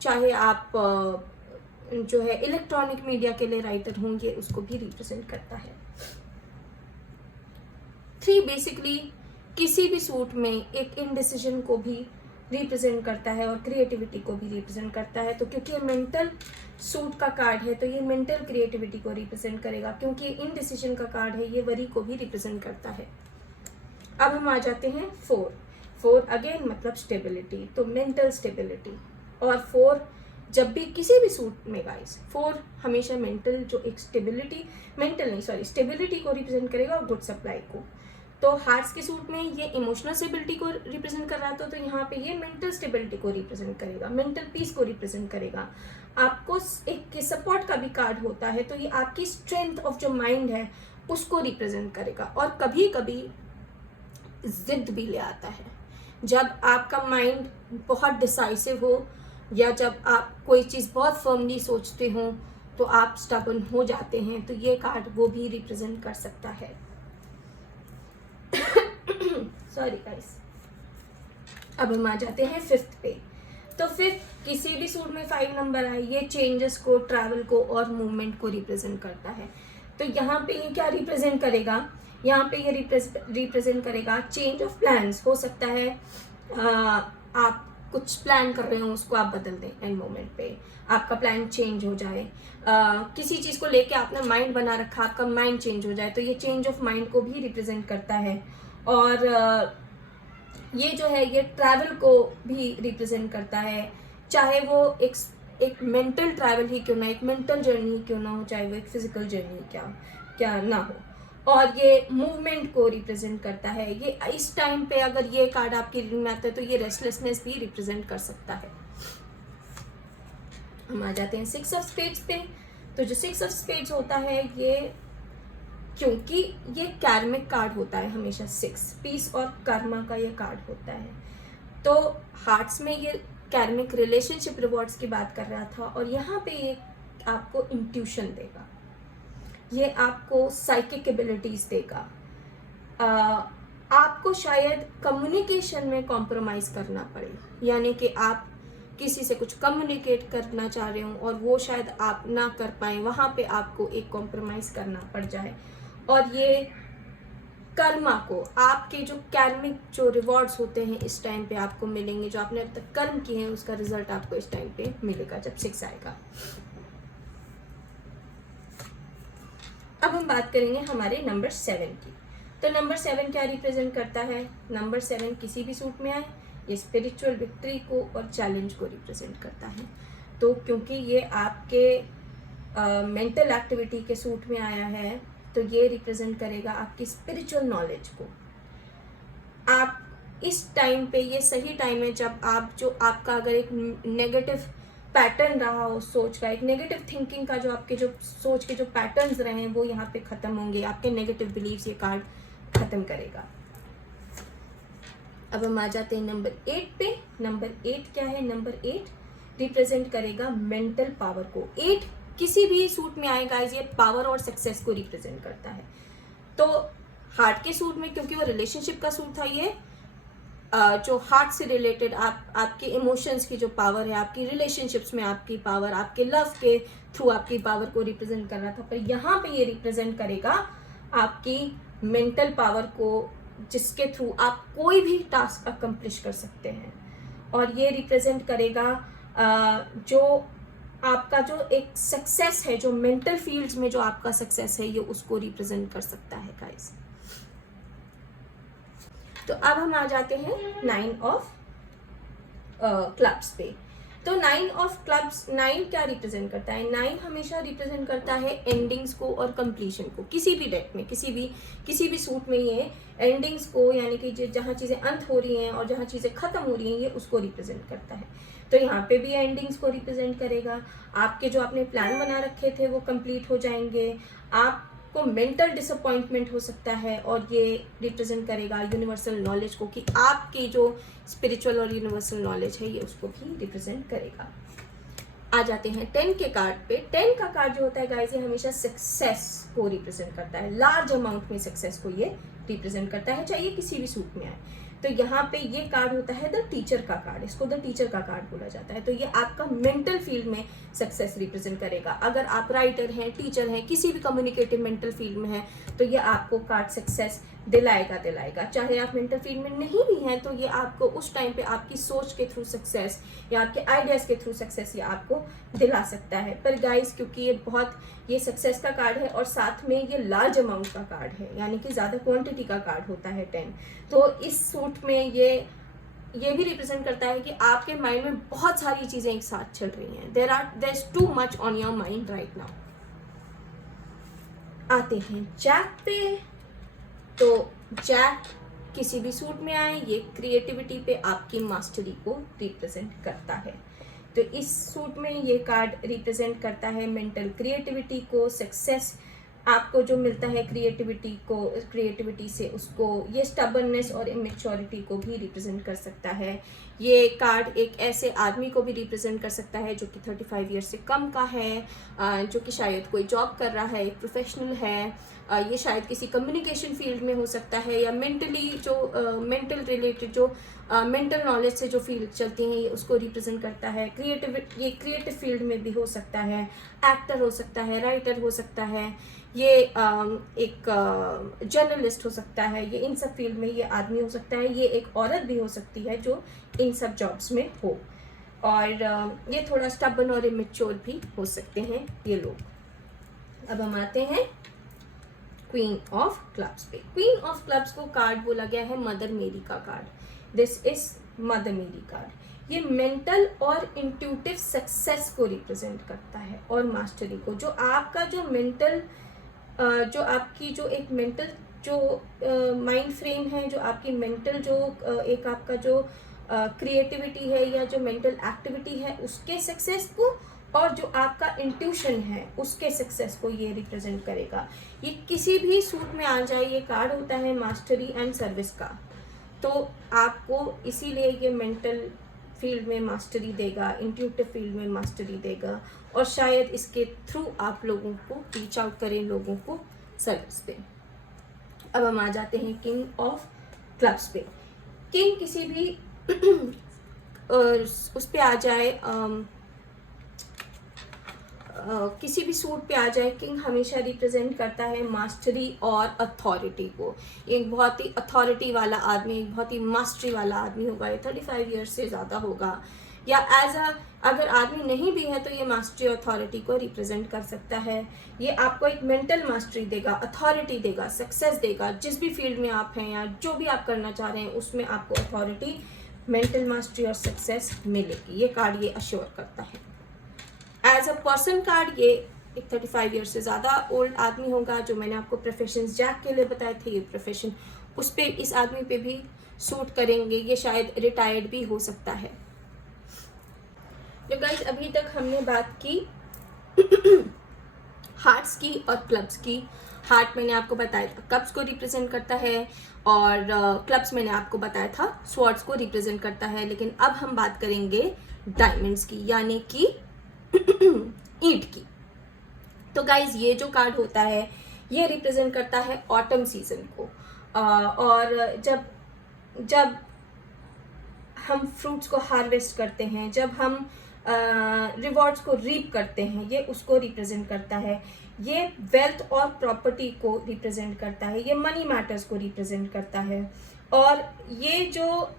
चाहे आप जो है इलेक्ट्रॉनिक मीडिया के लिए राइटर हों, ये उसको भी रिप्रेजेंट करता है। 3 बेसिकली किसी भी सूट में एक इनडिसीजन को भी रिप्रेजेंट करता है और क्रिएटिविटी को भी रिप्रेजेंट करता है। तो क्योंकि ये मेंटल सूट का कार्ड है तो ये मेंटल क्रिएटिविटी को रिप्रेजेंट करेगा, क्योंकि ये इनडिसीजन का कार्ड है ये वरी को भी रिप्रेजेंट करता है। अब हम आ जाते हैं 4 अगेन मतलब स्टेबिलिटी, तो मेंटल स्टेबिलिटी, और 4 जब भी किसी भी सूट में गाइस 4 हमेशा मेंटल जो एक स्टेबिलिटी को रिप्रेजेंट करेगा और गुड सप्लाई को। तो हार्ट्स के सूट में ये इमोशनल स्टेबिलिटी को रिप्रेजेंट कर रहा था, तो यहाँ पे ये मेंटल स्टेबिलिटी को रिप्रेजेंट करेगा, मेंटल पीस को रिप्रेजेंट करेगा। आपको एक सपोर्ट का भी कार्ड होता है, तो ये आपकी स्ट्रेंथ ऑफ जो माइंड है उसको रिप्रेजेंट करेगा। और कभी कभी जिद भी ले आता है, जब आपका माइंड बहुत डिसाइसिव हो या जब आप कोई चीज़ बहुत फर्मली सोचते हो तो आप स्टबर्न हो जाते हैं, तो ये कार्ड वो भी रिप्रेजेंट कर सकता है। Sorry guys. अब हम आ जाते हैं 5th पे। तो 5th किसी भी सूट में 5 नंबर आए, ये चेंजेस को, ट्रैवल को और मूवमेंट को रिप्रेजेंट करता है। तो यहाँ पे ये क्या रिप्रेजेंट करेगा, यहाँ पे ये रिप्रेजेंट करेगा चेंज ऑफ प्लान्स। हो सकता है आप कुछ प्लान कर रहे हो, उसको आप बदल दें एंड मोमेंट पे, आपका प्लान चेंज हो जाए। किसी चीज़ को लेके आपने माइंड बना रखा, आपका माइंड चेंज हो जाए, तो ये चेंज ऑफ माइंड को भी रिप्रेजेंट करता है। और ये जो है ये ट्रैवल को भी रिप्रेजेंट करता है, चाहे वो एक मेंटल ट्रैवल ही क्यों ना, एक मेंटल जर्नी ही क्यों ना हो, चाहे वो एक फिजिकल जर्नी क्या ना हो। और ये मूवमेंट को रिप्रेजेंट करता है। ये इस टाइम पे अगर ये कार्ड आपकी रीडिंग में आता है तो ये रेस्टलेसनेस भी रिप्रेजेंट कर सकता है। हम आ जाते हैं 6 ऑफ स्पेड्स पे। तो जो 6 ऑफ स्पेड्स होता है, ये क्योंकि ये कार्मिक कार्ड होता है हमेशा, 6 पीस और कर्मा का ये कार्ड होता है। तो हार्ट्स में ये कार्मिक रिलेशनशिप रिवॉर्ड्स की बात कर रहा था, और यहाँ पे ये आपको इंट्यूशन देगा, ये आपको साइकिक एबिलिटीज देगा। आपको शायद कम्युनिकेशन में कॉम्प्रोमाइज़ करना पड़े, यानी कि आप किसी से कुछ कम्युनिकेट करना चाह रहे हो और वो शायद आप ना कर पाए, वहाँ पे आपको एक कॉम्प्रोमाइज़ करना पड़ जाए। और ये कर्मा को, आपके जो कार्मिक जो रिवॉर्ड्स होते हैं इस टाइम पे आपको मिलेंगे, जो आपने अब तक कर्म किए हैं उसका रिजल्ट आपको इस टाइम पे मिलेगा जब 6 आएगा। अब हम बात करेंगे हमारे नंबर 7 की। तो नंबर 7 क्या रिप्रेजेंट करता है, नंबर 7 किसी भी सूट में आए, ये स्पिरिचुअल विक्ट्री को और चैलेंज को रिप्रेजेंट करता है। तो क्योंकि ये आपके मेंटल एक्टिविटी के सूट में आया है, तो ये रिप्रेजेंट करेगा आपकी स्पिरिचुअल नॉलेज को। आप इस टाइम पे, ये सही टाइम है जब आप जो आपका अगर एक नेगेटिव पैटर्न रहा हो सोच का, एक नेगेटिव थिंकिंग का, जो आपके जो सोच के जो पैटर्न्स रहे हैं वो यहाँ पे ख़त्म होंगे, आपके नेगेटिव बिलीव्स ये कार्ड ख़त्म करेगा। अब हम आ जाते हैं नंबर 8 पे। नंबर 8 क्या है, नंबर 8 रिप्रेजेंट करेगा मेंटल पावर को। 8 किसी भी सूट में आएगा, ये पावर और सक्सेस को रिप्रेजेंट करता है। तो हार्ट के सूट में, क्योंकि वो रिलेशनशिप का सूट था, ये जो हार्ट से रिलेटेड आपके इमोशंस की जो पावर है, आपकी रिलेशनशिप्स में आपकी पावर, आपके लव के थ्रू आपकी पावर को रिप्रेजेंट कर रहा था, पर यहाँ पे ये रिप्रेजेंट करेगा आपकी मेंटल पावर को, जिसके थ्रू आप कोई भी टास्क अकम्प्लिश कर सकते हैं। और ये रिप्रेजेंट करेगा जो आपका जो एक सक्सेस है, जो मेंटल फील्ड्स में जो आपका सक्सेस है, ये उसको रिप्रेजेंट कर सकता है गाइस। तो अब हम आ जाते हैं 9 ऑफ क्लब्स पे। तो 9 ऑफ क्लब्स, 9 क्या रिप्रेजेंट करता है, 9 हमेशा रिप्रेजेंट करता है एंडिंग्स को और कंप्लीशन को। किसी भी डेक में, किसी भी सूट में ये एंडिंग्स को, यानी कि जहाँ चीज़ें अंत हो रही हैं और जहाँ चीज़ें ख़त्म हो रही हैं, ये उसको रिप्रेजेंट करता है। तो यहाँ पे भी एंडिंग्स को रिप्रेजेंट करेगा। आपके जो आपने प्लान बना रखे थे वो कंप्लीट हो जाएंगे। आपको मेंटल डिसअपॉइंटमेंट हो सकता है, और ये रिप्रेजेंट करेगा यूनिवर्सल नॉलेज को, कि आपकी जो स्पिरिचुअल और यूनिवर्सल नॉलेज है ये उसको भी रिप्रेजेंट करेगा। आ जाते हैं 10 के कार्ड पे। 10 का कार्ड जो होता है गाइस, ये हमेशा सक्सेस को रिप्रेजेंट करता है। लार्ज अमाउंट में सक्सेस को ये रिप्रेजेंट करता है, चाहे किसी भी सूट में आए। तो यहाँ पे ये कार्ड होता है द टीचर का कार्ड, इसको द टीचर का कार्ड बोला जाता है। तो ये आपका मेंटल फील्ड में सक्सेस रिप्रेजेंट करेगा। अगर आप राइटर हैं, टीचर हैं, किसी भी कम्युनिकेटिव मेंटल फील्ड में हैं, तो ये आपको कार्ड सक्सेस दिलाएगा। चाहे आप मेंटल फील्ड में नहीं भी हैं, तो ये आपको उस टाइम पे आपकी सोच के थ्रू सक्सेस या आपके आइडियाज़ के थ्रू सक्सेस ये आपको दिला सकता है। पर गाइस, क्योंकि ये सक्सेस का कार्ड है और साथ में ये लार्ज अमाउंट का कार्ड है, यानी कि ज़्यादा क्वांटिटी का कार्ड होता है 10, तो इस सूट में ये भी रिप्रेजेंट करता है कि आपके माइंड में बहुत सारी चीजें एक साथ चल रही हैं, there is too much on your mind right now. आते हैं जैक पे। तो जैक किसी भी सूट में आए, ये क्रिएटिविटी पे आपकी मास्टरी को रिप्रेजेंट करता है। तो इस सूट में ये कार्ड रिप्रेजेंट करता है मेंटल क्रिएटिविटी को, सक्सेस आपको जो मिलता है क्रिएटिविटी से उसको, ये स्टबर्ननेस और इमेच्योरिटी को भी रिप्रेजेंट कर सकता है। ये कार्ड एक ऐसे आदमी को भी रिप्रेजेंट कर सकता है जो कि 35 ईयर से कम का है, जो कि शायद कोई जॉब कर रहा है, एक प्रोफेशनल है, ये शायद किसी कम्युनिकेशन फील्ड में हो सकता है, या मेंटली जो मेंटल रिलेटेड जो मेंटल नॉलेज से जो फील्ड चलती हैं ये उसको रिप्रेजेंट करता है। ये क्रिएटिव फील्ड में भी हो सकता है, एक्टर हो सकता है, राइटर हो सकता है, ये एक जर्नलिस्ट हो सकता है, ये इन सब फील्ड में ये आदमी हो सकता है, ये एक औरत भी हो सकती है जो इन सब जॉब्स में हो, और ये थोड़ा स्टबर्न और इमेच्योर भी हो सकते हैं ये लोग। अब हम आते हैं क्वीन ऑफ क्लब्स पे। क्वीन ऑफ क्लब्स को कार्ड बोला गया है मदर मेरी का कार्ड। दिस इज मदर मेरी कार्ड। ये मेंटल और इंट्यूटिव सक्सेस को रिप्रेजेंट करता है और मास्टरी को। जो आपका जो मेंटल जो आपकी जो एक मेंटल जो माइंड फ्रेम है, जो आपकी मेंटल जो एक आपका जो क्रिएटिविटी है या जो मेंटल एक्टिविटी है उसके सक्सेस को, और जो आपका इंट्यूशन है उसके सक्सेस को ये रिप्रेजेंट करेगा। ये किसी भी सूट में आ जाए, ये कार्ड होता है मास्टरी एंड सर्विस का। तो आपको इसीलिए ये मेंटल फील्ड में मास्टरी देगा, इंट्यूटिव फील्ड में मास्टरी देगा, और शायद इसके थ्रू आप लोगों को रीच आउट करें, लोगों को सर्विस दें। अब हम आ जाते हैं किंग ऑफ क्लब्स पे। किंग किसी भी उस पे आ जाए, किसी भी सूट पे आ जाए, किंग हमेशा रिप्रेजेंट करता है मास्टरी और अथॉरिटी को। एक बहुत ही अथॉरिटी वाला आदमी, एक बहुत ही मास्टरी वाला आदमी होगा, ये 35 ईयर्स से ज़्यादा होगा, या अगर आदमी नहीं भी है तो ये मास्टरी अथॉरिटी को रिप्रेजेंट कर सकता है। ये आपको एक मेंटल मास्टरी देगा, अथॉरिटी देगा, सक्सेस देगा। जिस भी फील्ड में आप हैं या जो भी आप करना चाह रहे हैं उसमें आपको अथॉरिटी, मेंटल मास्टरी और सक्सेस मिलेगी। ये कार्ड ये अश्योर करता है। एज अ पर्सन कार्ड, ये एक 35 ईयर से ज़्यादा ओल्ड आदमी होगा। जो मैंने आपको प्रोफेशन जैक के लिए बताए थे, ये प्रोफेशन उस पे, इस आदमी पे भी सूट करेंगे। ये शायद रिटायर्ड भी हो सकता है। जो गाइस अभी तक हमने बात की हार्ट्स की और क्लब्स की। हार्ट मैंने आपको बताया था कप्स को रिप्रेजेंट करता है, और क्लब्स मैंने आपको बताया था स्वॉर्ड्स को रिप्रेजेंट करता है। लेकिन अब हम बात करेंगे डायमंड्स की, यानी कि ईंट की। तो गाइज ये जो कार्ड होता है ये रिप्रेजेंट करता है ऑटम सीजन को, और जब हम फ्रूट्स को हार्वेस्ट करते हैं, जब हम रिवॉर्ड्स को रीप करते हैं, ये उसको रिप्रेजेंट करता है। ये वेल्थ और प्रॉपर्टी को रिप्रेजेंट करता है, ये मनी मैटर्स को रिप्रेजेंट करता है। और ये जो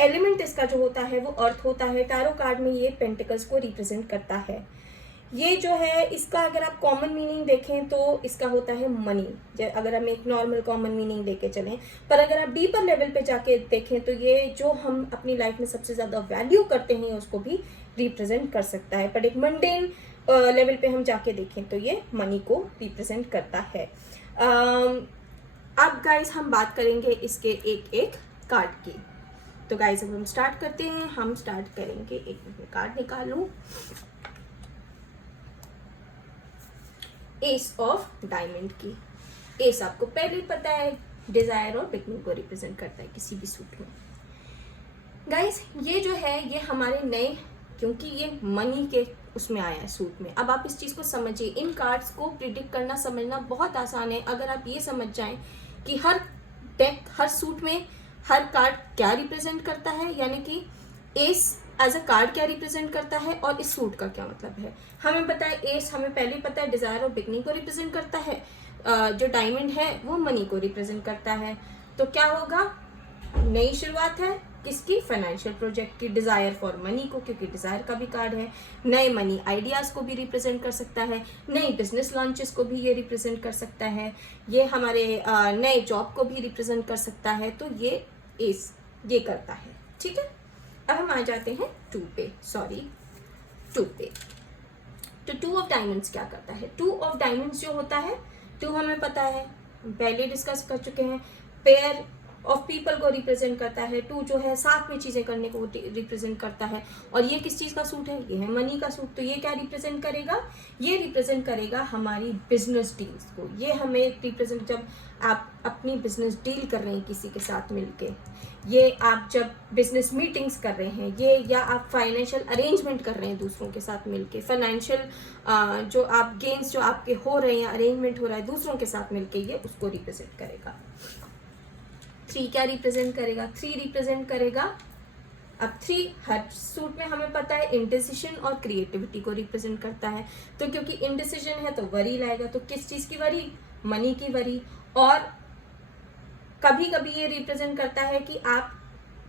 एलिमेंट इसका जो होता है वो अर्थ होता है। टैरो कार्ड में ये पेंटिकल्स को रिप्रेजेंट करता है। ये जो है इसका अगर आप कॉमन मीनिंग देखें तो इसका होता है मनी, अगर हम एक नॉर्मल कॉमन मीनिंग लेके चलें। पर अगर आप डीपर लेवल पे जाके देखें तो ये जो हम अपनी लाइफ में सबसे ज़्यादा वैल्यू करते हैं उसको भी रिप्रेजेंट कर सकता है। पर एक मंडेन लेवल पे हम जाके देखें तो ये मनी को रिप्रेजेंट करता है। अब गाइज हम बात करेंगे इसके एक एक कार्ड की। तो गाइज अब हम स्टार्ट करते हैं। हम स्टार्ट करेंगे, एक कार्ड निकालूं, एस ऑफ डायमंड की। एस आपको पहले ही पता है डिजायर और बिगनिंग को रिप्रेजेंट करता है किसी भी सूट में। गाइज ये जो है ये हमारे नए, क्योंकि ये मनी के उसमें आया है सूट में। अब आप इस चीज़ को समझिए, इन कार्ड्स को प्रिडिक्ट करना समझना बहुत आसान है अगर आप ये समझ जाएं कि हर डेक, हर सूट में हर कार्ड क्या रिप्रेजेंट करता है, यानी कि एस एज अ कार्ड क्या रिप्रेजेंट करता है और इस सूट का क्या मतलब है। हमें पता है एस, हमें पहले पता है डिजायर और बिगनिंग को रिप्रेजेंट करता है। जो डायमंड है वो मनी को रिप्रेजेंट करता है। तो क्या होगा, नई शुरुआत है किसकी, फाइनेंशियल प्रोजेक्ट की। डिजायर फॉर मनी को, क्योंकि डिजायर का भी कार्ड है। नए मनी आइडियाज को भी रिप्रेजेंट कर सकता है। नई बिजनेस लॉन्चेस को भी ये रिप्रेजेंट कर सकता है। ये हमारे नए जॉब को भी रिप्रेजेंट कर सकता है। तो ये एस ये करता है, ठीक है। अब हम आ जाते हैं टू पे। तो टू ऑफ डायमंड्स क्या करता है? टू ऑफ डायमंड्स जो होता है, टू हमें पता है, हम पहले डिस्कस कर चुके हैं, पेयर ऑफ पीपल को रिप्रेजेंट करता है। टू जो है साथ में चीजें करने को रिप्रेजेंट करता है। और ये किस चीज का सूट है? ये है मनी का सूट। तो ये क्या रिप्रेजेंट करेगा? ये रिप्रेजेंट करेगा हमारी बिजनेस डील्स को। ये हमें रिप्रेजेंट, जब आप अपनी बिजनेस डील कर रहे हैं किसी के साथ मिलके, ये आप जब बिजनेस मीटिंग्स कर रहे हैं, ये या आप फाइनेंशियल अरेंजमेंट कर रहे हैं दूसरों के साथ मिलके, फाइनेंशियल जो आप गेन्स जो आपके हो रहे हैं, अरेंजमेंट हो रहा है दूसरों के साथ मिलके, ये उसको रिप्रेजेंट करेगा। थ्री क्या रिप्रेजेंट करेगा? थ्री रिप्रेजेंट करेगा, अब थ्री हर सूट में हमें पता है इंडिसिजन और क्रिएटिविटी को रिप्रेजेंट करता है। तो क्योंकि इंडिसिजन है तो वरी लाएगा। तो किस चीज की वरी? मनी की वरी। और कभी कभी ये रिप्रेजेंट करता है कि आप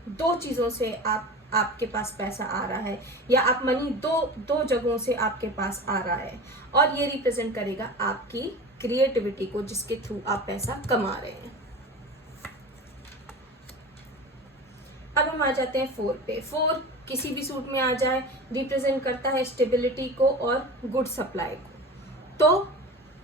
दो चीजों से आपके पास पैसा आ रहा है, या आप मनी दो जगहों से आपके पास आ रहा है। और ये रिप्रेजेंट करेगा आपकी क्रिएटिविटी को, जिसके थ्रू आप पैसा कमा रहे हैं। अब हम आ जाते हैं फोर पे। फोर किसी भी सूट में आ जाए, रिप्रेजेंट करता है स्टेबिलिटी को और गुड सप्लाई को। तो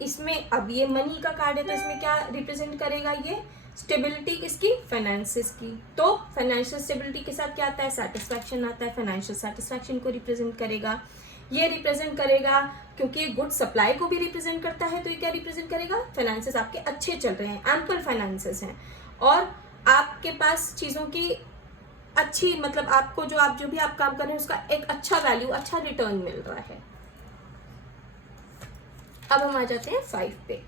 इसमें अब ये मनी का कार्ड है, तो इसमें क्या रिप्रेजेंट करेगा? ये स्टेबिलिटी किसकी? फाइनेंसेस की। तो फाइनेंशियल स्टेबिलिटी के साथ क्या आता है? सेटिस्फैक्शन आता है। फाइनेंशियल सेटिस्फैक्शन को रिप्रेजेंट करेगा। ये रिप्रेजेंट करेगा, क्योंकि गुड सप्लाई को भी रिप्रेजेंट करता है, तो ये क्या रिप्रेजेंट करेगा? फाइनेंसेस आपके अच्छे चल रहे हैं, एम्पल फाइनेंसेस हैं, और आपके पास चीजों की अच्छी, मतलब आपको जो भी आप काम कर रहे हैं उसका एक अच्छा वैल्यू, अच्छा रिटर्न मिल रहा है। अब हम आ जाते हैं फाइव पे।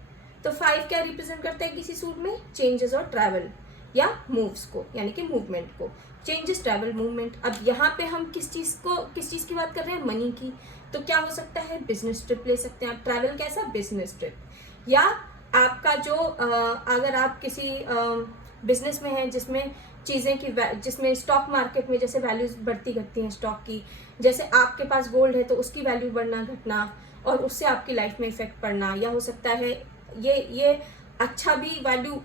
तो फाइव क्या रिप्रेजेंट करता है किसी सूट में? चेंजेस और ट्रैवल या मूव्स को, यानी कि मूवमेंट को। Changes, travel, movement. अब यहाँ पे हम किस चीज की बात कर रहे हैं? मनी की। तो क्या हो सकता है? बिजनेस ट्रिप ले सकते हैं आप। ट्रैवल कैसा? Business trip. या आपका जो अगर आप किसी बिजनेस में है जिसमें चीज़ें की जिसमें स्टॉक मार्केट में जैसे वैल्यूज बढ़ती घटती हैं स्टॉक की, जैसे आपके पास गोल्ड है तो उसकी वैल्यू बढ़ना घटना और उससे आपकी लाइफ में इफेक्ट पड़ना, या हो सकता है ये अच्छा भी, वैल्यू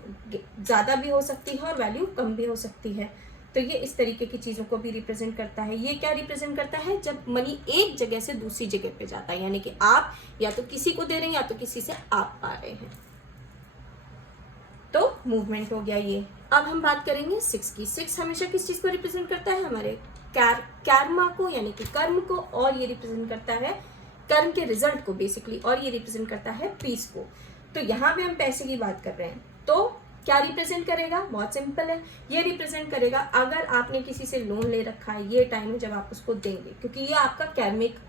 ज़्यादा भी हो सकती है और वैल्यू कम भी हो सकती है। तो ये इस तरीके की चीज़ों को भी रिप्रेजेंट करता है। ये क्या रिप्रेजेंट करता है? जब मनी एक जगह से दूसरी जगह पे जाता है, यानी कि आप या तो किसी को दे रहे हैं या तो किसी से आप पा रहे हैं। तो मूवमेंट हो गया ये। अब हम बात करेंगे सिक्स की। सिक्स हमेशा किस चीज को रिप्रेजेंट करता है? हमारे कर्मा को, यानी कि कर्म को, और ये रिप्रेजेंट करता है कर्म के रिजल्ट को बेसिकली, और ये रिप्रेजेंट करता है पीस को। तो यहाँ पे हम पैसे की बात कर रहे हैं, तो क्या रिप्रेजेंट करेगा? बहुत सिंपल है, ये रिप्रेजेंट करेगा अगर आपने किसी से लोन ले रखा है, ये टाइम है जब आप उसको देंगे, क्योंकि ये आपका कर्मिक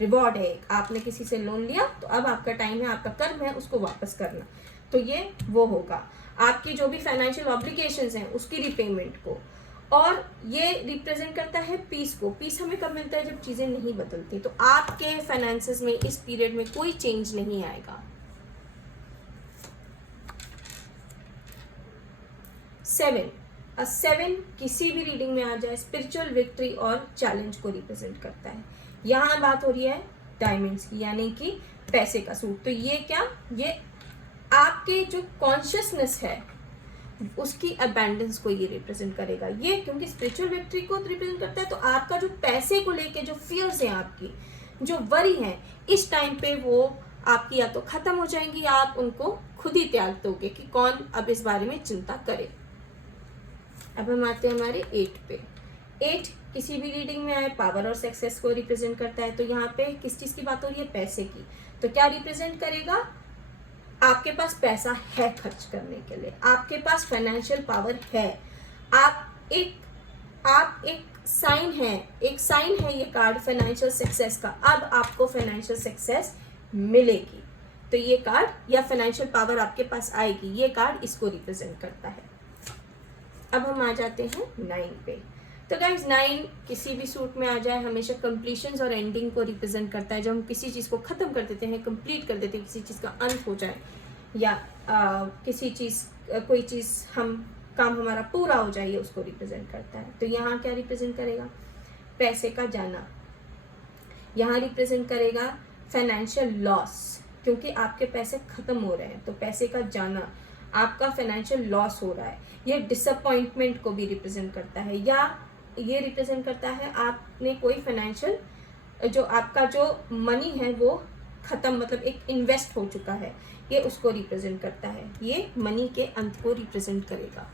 रिवॉर्ड है। आपने किसी से लोन लिया तो अब आपका टाइम है, आपका कर्म है उसको वापस करना। तो ये वो होगा आपकी जो भी फाइनेंशियल ऑब्लिगेशंस हैं उसकी रिपेमेंट को। और ये रिप्रेजेंट करता है पीस को। पीस हमें कब मिलता है? जब चीजें नहीं बदलती। तो आपके फाइनेंसेस में इस पीरियड में कोई चेंज नहीं आएगा। सेवन, सेवन किसी भी रीडिंग में आ जाए, स्पिरिचुअल विक्ट्री और चैलेंज को रिप्रेजेंट करता है। यहाँ बात हो रही है डायमंड्स की, यानी कि पैसे का सूट। तो ये क्या? ये आपके जो कॉन्शियसनेस है उसकी अबैंडेंस को ये रिप्रेजेंट करेगा। ये क्योंकि स्पिरिचुअल विक्ट्री को रिप्रेजेंट करता है, तो आपका जो पैसे को लेके जो फियर्स हैं, आपकी जो वरी है, इस टाइम पे वो आपकी या तो खत्म हो जाएंगी या आप उनको खुद ही त्याग दोगे कि कौन अब इस बारे में चिंता करे। अब हम आते हैं हमारे 8 पे। 8 किसी भी रीडिंग में आए, पावर और सक्सेस को रिप्रेजेंट करता है। तो यहाँ पे किस चीज की बात हो रही है? पैसे की। तो क्या रिप्रेजेंट करेगा? आपके पास पैसा है खर्च करने के लिए, आपके पास फाइनेंशियल पावर है, आप एक साइन है ये कार्ड फाइनेंशियल सक्सेस का। अब आपको फाइनेंशियल सक्सेस मिलेगी, तो ये कार्ड या फाइनेंशियल पावर आपके पास आएगी, ये कार्ड इसको रिप्रेजेंट करता है। अब हम आ जाते हैं 9 पे। तो गाइज 9 किसी भी सूट में आ जाए, हमेशा कंप्लीशंस और एंडिंग को रिप्रेजेंट करता है। जब हम किसी चीज़ को ख़त्म कर देते हैं, कंप्लीट कर देते हैं, किसी चीज़ का अंत हो जाए, या किसी चीज़ कोई चीज़ काम हमारा पूरा हो जाए, उसको रिप्रेजेंट करता है। तो यहाँ क्या रिप्रेजेंट करेगा? पैसे का जाना। यहाँ रिप्रेजेंट करेगा फाइनेंशियल लॉस, क्योंकि आपके पैसे ख़त्म हो रहे हैं, तो पैसे का जाना, आपका फाइनेंशियल लॉस हो रहा है। ये डिसअपॉइंटमेंट को भी रिप्रेजेंट करता है, या ये रिप्रेजेंट करता है आपने कोई फाइनेंशियल, जो आपका जो मनी है वो ख़त्म, मतलब एक इन्वेस्ट हो चुका है, ये उसको रिप्रेजेंट करता है। ये मनी के अंत को रिप्रेजेंट करेगा।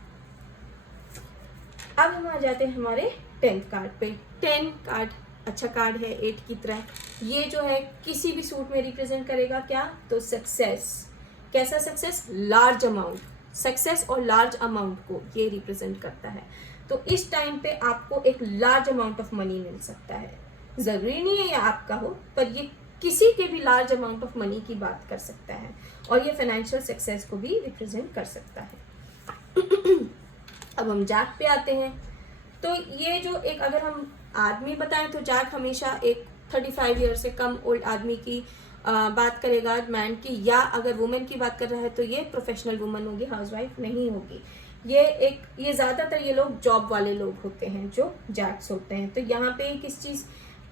अब हम आ जाते हैं हमारे 10th कार्ड पे। 10 कार्ड अच्छा कार्ड है 8 की तरह। ये जो है किसी भी सूट में रिप्रेजेंट करेगा क्या, तो सक्सेस। कैसा सक्सेस, लार्ज अमाउंट, सक्सेस और लार्ज अमाउंट को ये रिप्रेजेंट करता है। तो इस टाइम पे आपको एक लार्ज अमाउंट ऑफ मनी मिल सकता है, जरूरी नहीं है ये आपका हो, पर ये किसी के भी लार्ज अमाउंट ऑफ मनी की बात कर सकता है, और ये फाइनेंशियल सक्सेस को भी रिप्रेजेंट कर सकता है। अब हम जैक पे आते हैं। तो ये जो एक, अगर हम आदमी बताएं तो जैक हमेशा एक 35 ईयर से कम ओल्ड आदमी की बात करेगा, मैन की, या अगर वुमेन की बात कर रहा है तो ये प्रोफेशनल वुमन होगी, हाउसवाइफ नहीं होगी। ये ज़्यादातर ये लोग जॉब वाले लोग होते हैं जो जैक्स होते हैं। तो यहाँ पे किस चीज़,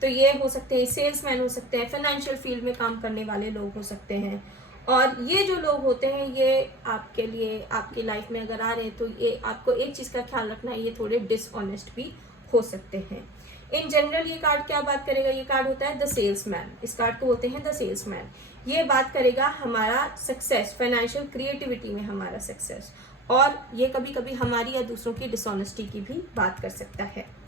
तो ये हो सकते हैं सेल्समैन हो सकते हैं, फाइनेंशियल फील्ड में काम करने वाले लोग हो सकते हैं। और ये जो लोग होते हैं ये आपके लिए, आपकी लाइफ में अगर आ रहे हैं तो ये आपको एक चीज़ का ख्याल रखना है, ये थोड़े डिसऑनेस्ट भी हो सकते हैं। इन जनरल ये कार्ड क्या बात करेगा, ये कार्ड होता है द सेल्समैन, इस कार्ड को बोलते हैं द सेल्समैन। ये बात करेगा हमारा सक्सेस, फाइनेंशियल क्रिएटिविटी में हमारा सक्सेस, और ये कभी कभी हमारी या दूसरों की डिसऑनेस्टी की भी बात कर सकता है।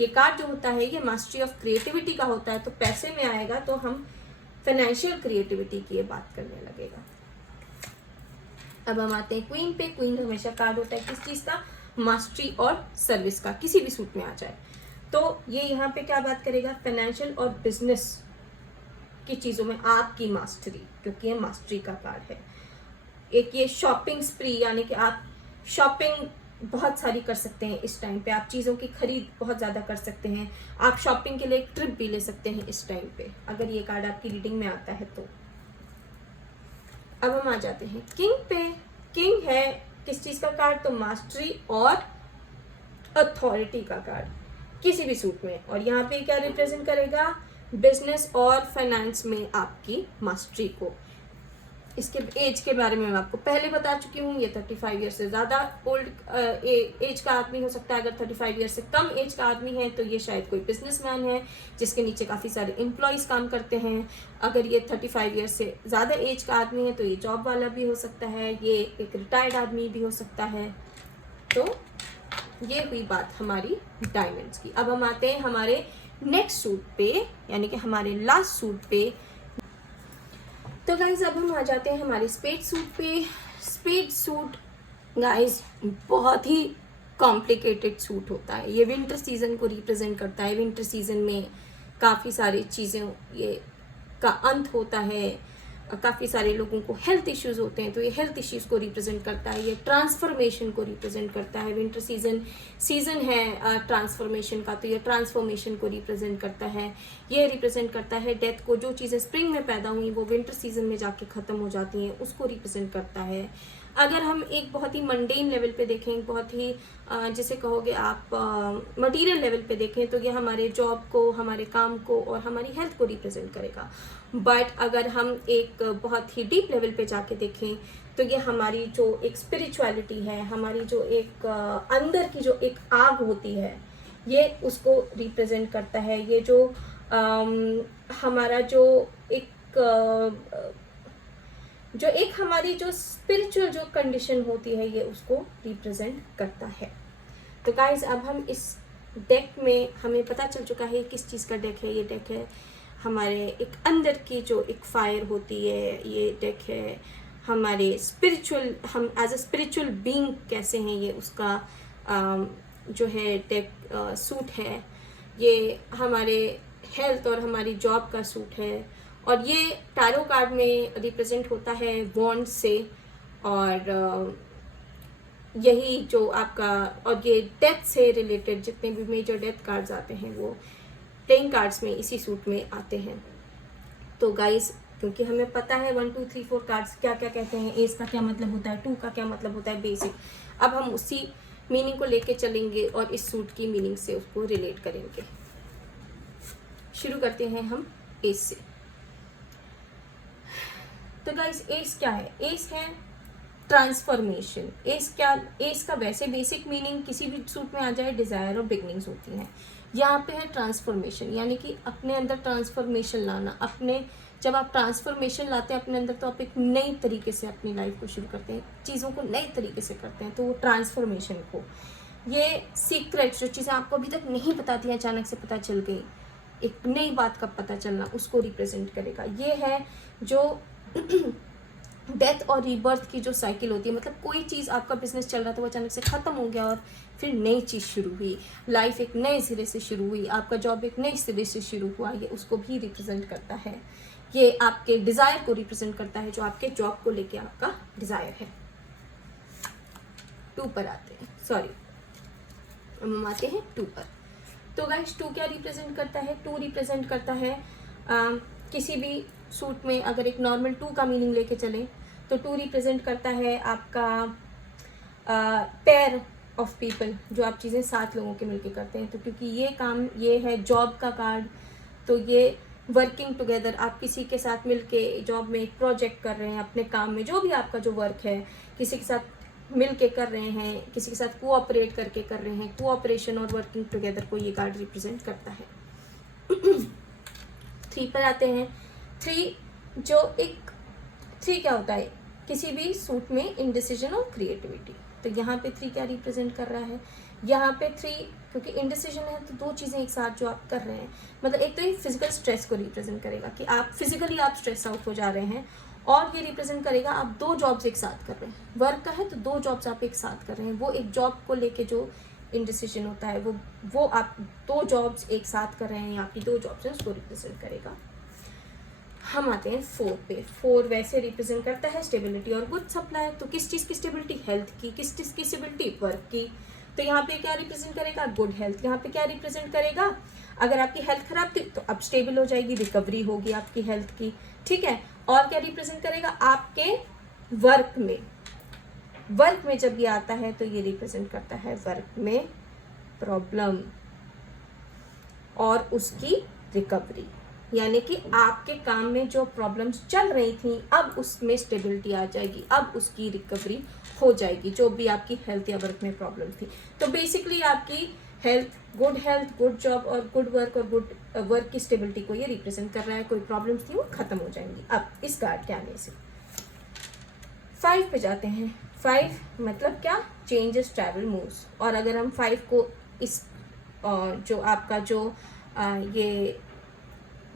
ये कार्ड जो होता है ये मास्टरी ऑफ क्रिएटिविटी का होता है, तो पैसे में आएगा तो हम फाइनेंशियल क्रिएटिविटी की ये बात करने लगेगा। अब हम आते हैं क्वीन पे। क्वीन हमेशा कार्ड होता है किस चीज़ का, मास्टरी और सर्विस का, किसी भी सूट में आ जाए तो ये यहाँ पे क्या बात करेगा, फाइनेंशियल और बिजनेस की चीज़ों में आपकी मास्टरी, क्योंकि ये मास्टरी का कार्ड है। एक ये शॉपिंग स्प्री, यानी कि आप शॉपिंग बहुत सारी कर सकते हैं इस टाइम पे, आप चीज़ों की खरीद बहुत ज़्यादा कर सकते हैं, आप शॉपिंग के लिए एक ट्रिप भी ले सकते हैं इस टाइम पे, अगर ये कार्ड आपकी रीडिंग में आता है तो। अब हम आ जाते हैं किंग पे। किंग है किस चीज़ का कार्ड, तो मास्टरी और अथॉरिटी का कार्ड किसी भी सूट में, और यहाँ पे क्या रिप्रेजेंट करेगा, बिजनेस और फाइनेंस में आपकी मास्टरी को। इसके एज के बारे में मैं आपको पहले बता चुकी हूँ, ये 35 ईयर से ज़्यादा ओल्ड एज का आदमी हो सकता है। अगर 35 ईयर से कम एज का आदमी है तो ये शायद कोई बिजनेसमैन है जिसके नीचे काफ़ी सारे एम्प्लॉयज़ काम करते हैं। अगर ये 35 ईयर से ज़्यादा एज का आदमी है तो ये जॉब वाला भी हो सकता है, ये एक रिटायर्ड आदमी भी हो सकता है। तो ये हुई बात हमारी डायमंड्स की। अब हम आते हैं हमारे नेक्स्ट सूट पे, यानी कि हमारे लास्ट सूट पे। तो गाइज अब हम आ जाते हैं हमारे स्पेड सूट पे। स्पेड सूट गाइज बहुत ही कॉम्प्लिकेटेड सूट होता है, ये विंटर सीजन को रिप्रेजेंट करता है। विंटर सीजन में काफ़ी सारी चीज़ें ये का अंत होता है, काफ़ी सारे लोगों को हेल्थ इश्यूज होते हैं, तो ये हेल्थ इश्यूज को रिप्रेजेंट करता है, ये ट्रांसफॉर्मेशन को रिप्रेजेंट करता है। विंटर सीजन है ट्रांसफॉर्मेशन का, तो ये ट्रांसफॉर्मेशन को रिप्रेजेंट करता है। ये रिप्रेजेंट करता है डेथ को, जो चीज़ें स्प्रिंग में पैदा हुई वो विंटर सीजन में जाके ख़त्म हो जाती हैं, उसको रिप्रेजेंट करता है। अगर हम एक बहुत ही मंडेन लेवल पे देखें, बहुत ही जिसे कहोगे आप मटेरियल लेवल पे देखें, तो ये हमारे जॉब को, हमारे काम को और हमारी हेल्थ को रिप्रेजेंट करेगा। बट अगर हम एक बहुत ही डीप लेवल पे जाके देखें तो ये हमारी जो एक स्पिरिचुअलिटी है, हमारी जो एक अंदर की जो एक आग होती है, ये उसको रिप्रेजेंट करता है। ये जो हमारा जो एक हमारी जो स्पिरिचुअल जो कंडीशन होती है, ये उसको रिप्रेजेंट करता है। तो गाइज अब हम इस डेक में, हमें पता चल चुका है किस चीज़ का डेक है। ये डेक है हमारे एक अंदर की जो एक फायर होती है, ये डेक है हमारे स्पिरिचुअल, हम एज अ स्पिरिचुअल बीइंग कैसे हैं, ये उसका जो है डेक सूट है। ये हमारे हेल्थ और हमारी जॉब का सूट है, और ये टैरो कार्ड में रिप्रेजेंट होता है वॉन्ड से, और यही जो आपका, और ये डेथ से रिलेटेड जितने भी मेजर डेथ कार्ड्स आते हैं वो प्लेइंग कार्ड्स में इसी सूट में आते हैं। तो गाइस क्योंकि हमें पता है 1 2 3 4 कार्ड्स क्या क्या कहते हैं, एस का क्या मतलब होता है, 2 का क्या मतलब होता है, बेसिक, अब हम उसी मीनिंग को लेके चलेंगे और इस सूट की मीनिंग से उसको रिलेट करेंगे। शुरू करते हैं हम एस से। तो गाइस एस क्या है, एस है ट्रांसफॉर्मेशन। एस का वैसे बेसिक मीनिंग किसी भी सूट में आ जाए डिज़ायर और बिगनिंग्स होती हैं। यहाँ पे है ट्रांसफॉर्मेशन, यानी कि अपने अंदर ट्रांसफॉर्मेशन लाना। जब आप ट्रांसफॉर्मेशन लाते हैं अपने अंदर, तो आप एक नई तरीके से अपनी लाइफ को शुरू करते हैं, चीज़ों को नए तरीके से करते हैं। तो वो ट्रांसफॉर्मेशन को, ये सीक्रेट्स जो चीज़ें आपको अभी तक नहीं पता थी अचानक से पता चल गई, एक नई बात का पता चलना, उसको रिप्रेजेंट करेगा। ये है जो डेथ और रीबर्थ की जो साइकिल होती है, मतलब कोई चीज़ आपका बिजनेस चल रहा था वो अचानक से ख़त्म हो गया और फिर नई चीज़ शुरू हुई, लाइफ एक नए सिरे से शुरू हुई, आपका जॉब एक नए सिरे से शुरू हुआ, ये उसको भी रिप्रेजेंट करता है। ये आपके डिज़ायर को रिप्रेजेंट करता है, जो आपके जॉब को लेके आपका डिज़ायर है। 2 पर आते हैं, सॉरी हम आते हैं 2 पर। तो गाइस 2 क्या रिप्रेजेंट करता है? 2 रिप्रेजेंट करता है किसी भी सूट में अगर एक नॉर्मल 2 का मीनिंग लेके चलें तो 2 रिप्रेजेंट करता है आपका पेयर ऑफ पीपल, जो आप चीज़ें 7 लोगों के मिलके करते हैं। तो क्योंकि ये काम, ये है जॉब का कार्ड, तो ये वर्किंग टुगेदर, आप किसी के साथ मिलके जॉब में एक प्रोजेक्ट कर रहे हैं, अपने काम में जो भी आपका जो वर्क है किसी के साथ मिल के कर रहे हैं, किसी के साथ कोऑपरेट करके कर रहे हैं, कोऑपरेशन और वर्किंग टुगेदर को ये कार्ड रिप्रेजेंट करता है। 3 पर आते हैं। 3 क्या होता है? किसी भी सूट में इनडिसीजन और क्रिएटिविटी। तो यहाँ पे 3 क्या रिप्रेजेंट कर रहा है? यहाँ पे 3 क्योंकि इनडिसीजन है तो 2 चीज़ें एक साथ जो आप कर रहे हैं, मतलब एक तो ये फिजिकल स्ट्रेस को रिप्रेजेंट करेगा कि आप फिजिकली आप स्ट्रेस आउट हो जा रहे हैं, और ये रिप्रेजेंट करेगा आप 2 जॉब्स एक साथ कर रहे हैं। वर्क का है तो 2 जॉब्स आप एक साथ कर रहे हैं, वो एक जॉब को लेके जो इनडिसीजन होता है वो आप 2 जॉब्स एक साथ कर रहे हैं, आपकी 2 जॉब्स हैं, उसको रिप्रेजेंट करेगा। हम आते हैं 4 पे। 4 वैसे रिप्रेजेंट करता है स्टेबिलिटी और गुड सप्लाई। तो किस चीज़ की स्टेबिलिटी? हेल्थ की। किस चीज़ की स्टेबिलिटी? वर्क की। तो यहाँ पे क्या रिप्रेजेंट करेगा? Good health. यहाँ पे क्या रिप्रेजेंट करेगा? अगर आपकी हेल्थ खराब थी तो अब स्टेबल हो जाएगी, रिकवरी होगी आपकी हेल्थ की, ठीक है। और क्या रिप्रेजेंट करेगा? आपके वर्क में जब ये आता है तो ये रिप्रेजेंट करता है वर्क में प्रॉब्लम और उसकी रिकवरी, यानी कि आपके काम में जो प्रॉब्लम्स चल रही थी अब उसमें स्टेबिलिटी आ जाएगी, अब उसकी रिकवरी हो जाएगी, जो भी आपकी हेल्थ या वर्क में प्रॉब्लम थी। तो बेसिकली आपकी हेल्थ, गुड जॉब और गुड वर्क और गुड वर्क की स्टेबिलिटी को ये रिप्रेजेंट कर रहा है। कोई प्रॉब्लम्स थी वो खत्म हो जाएंगी अब इस कार्ड के आने से। 5 पे जाते हैं। 5 मतलब क्या? Changes, travel, moves. और अगर हम 5 को इस जो आपका ये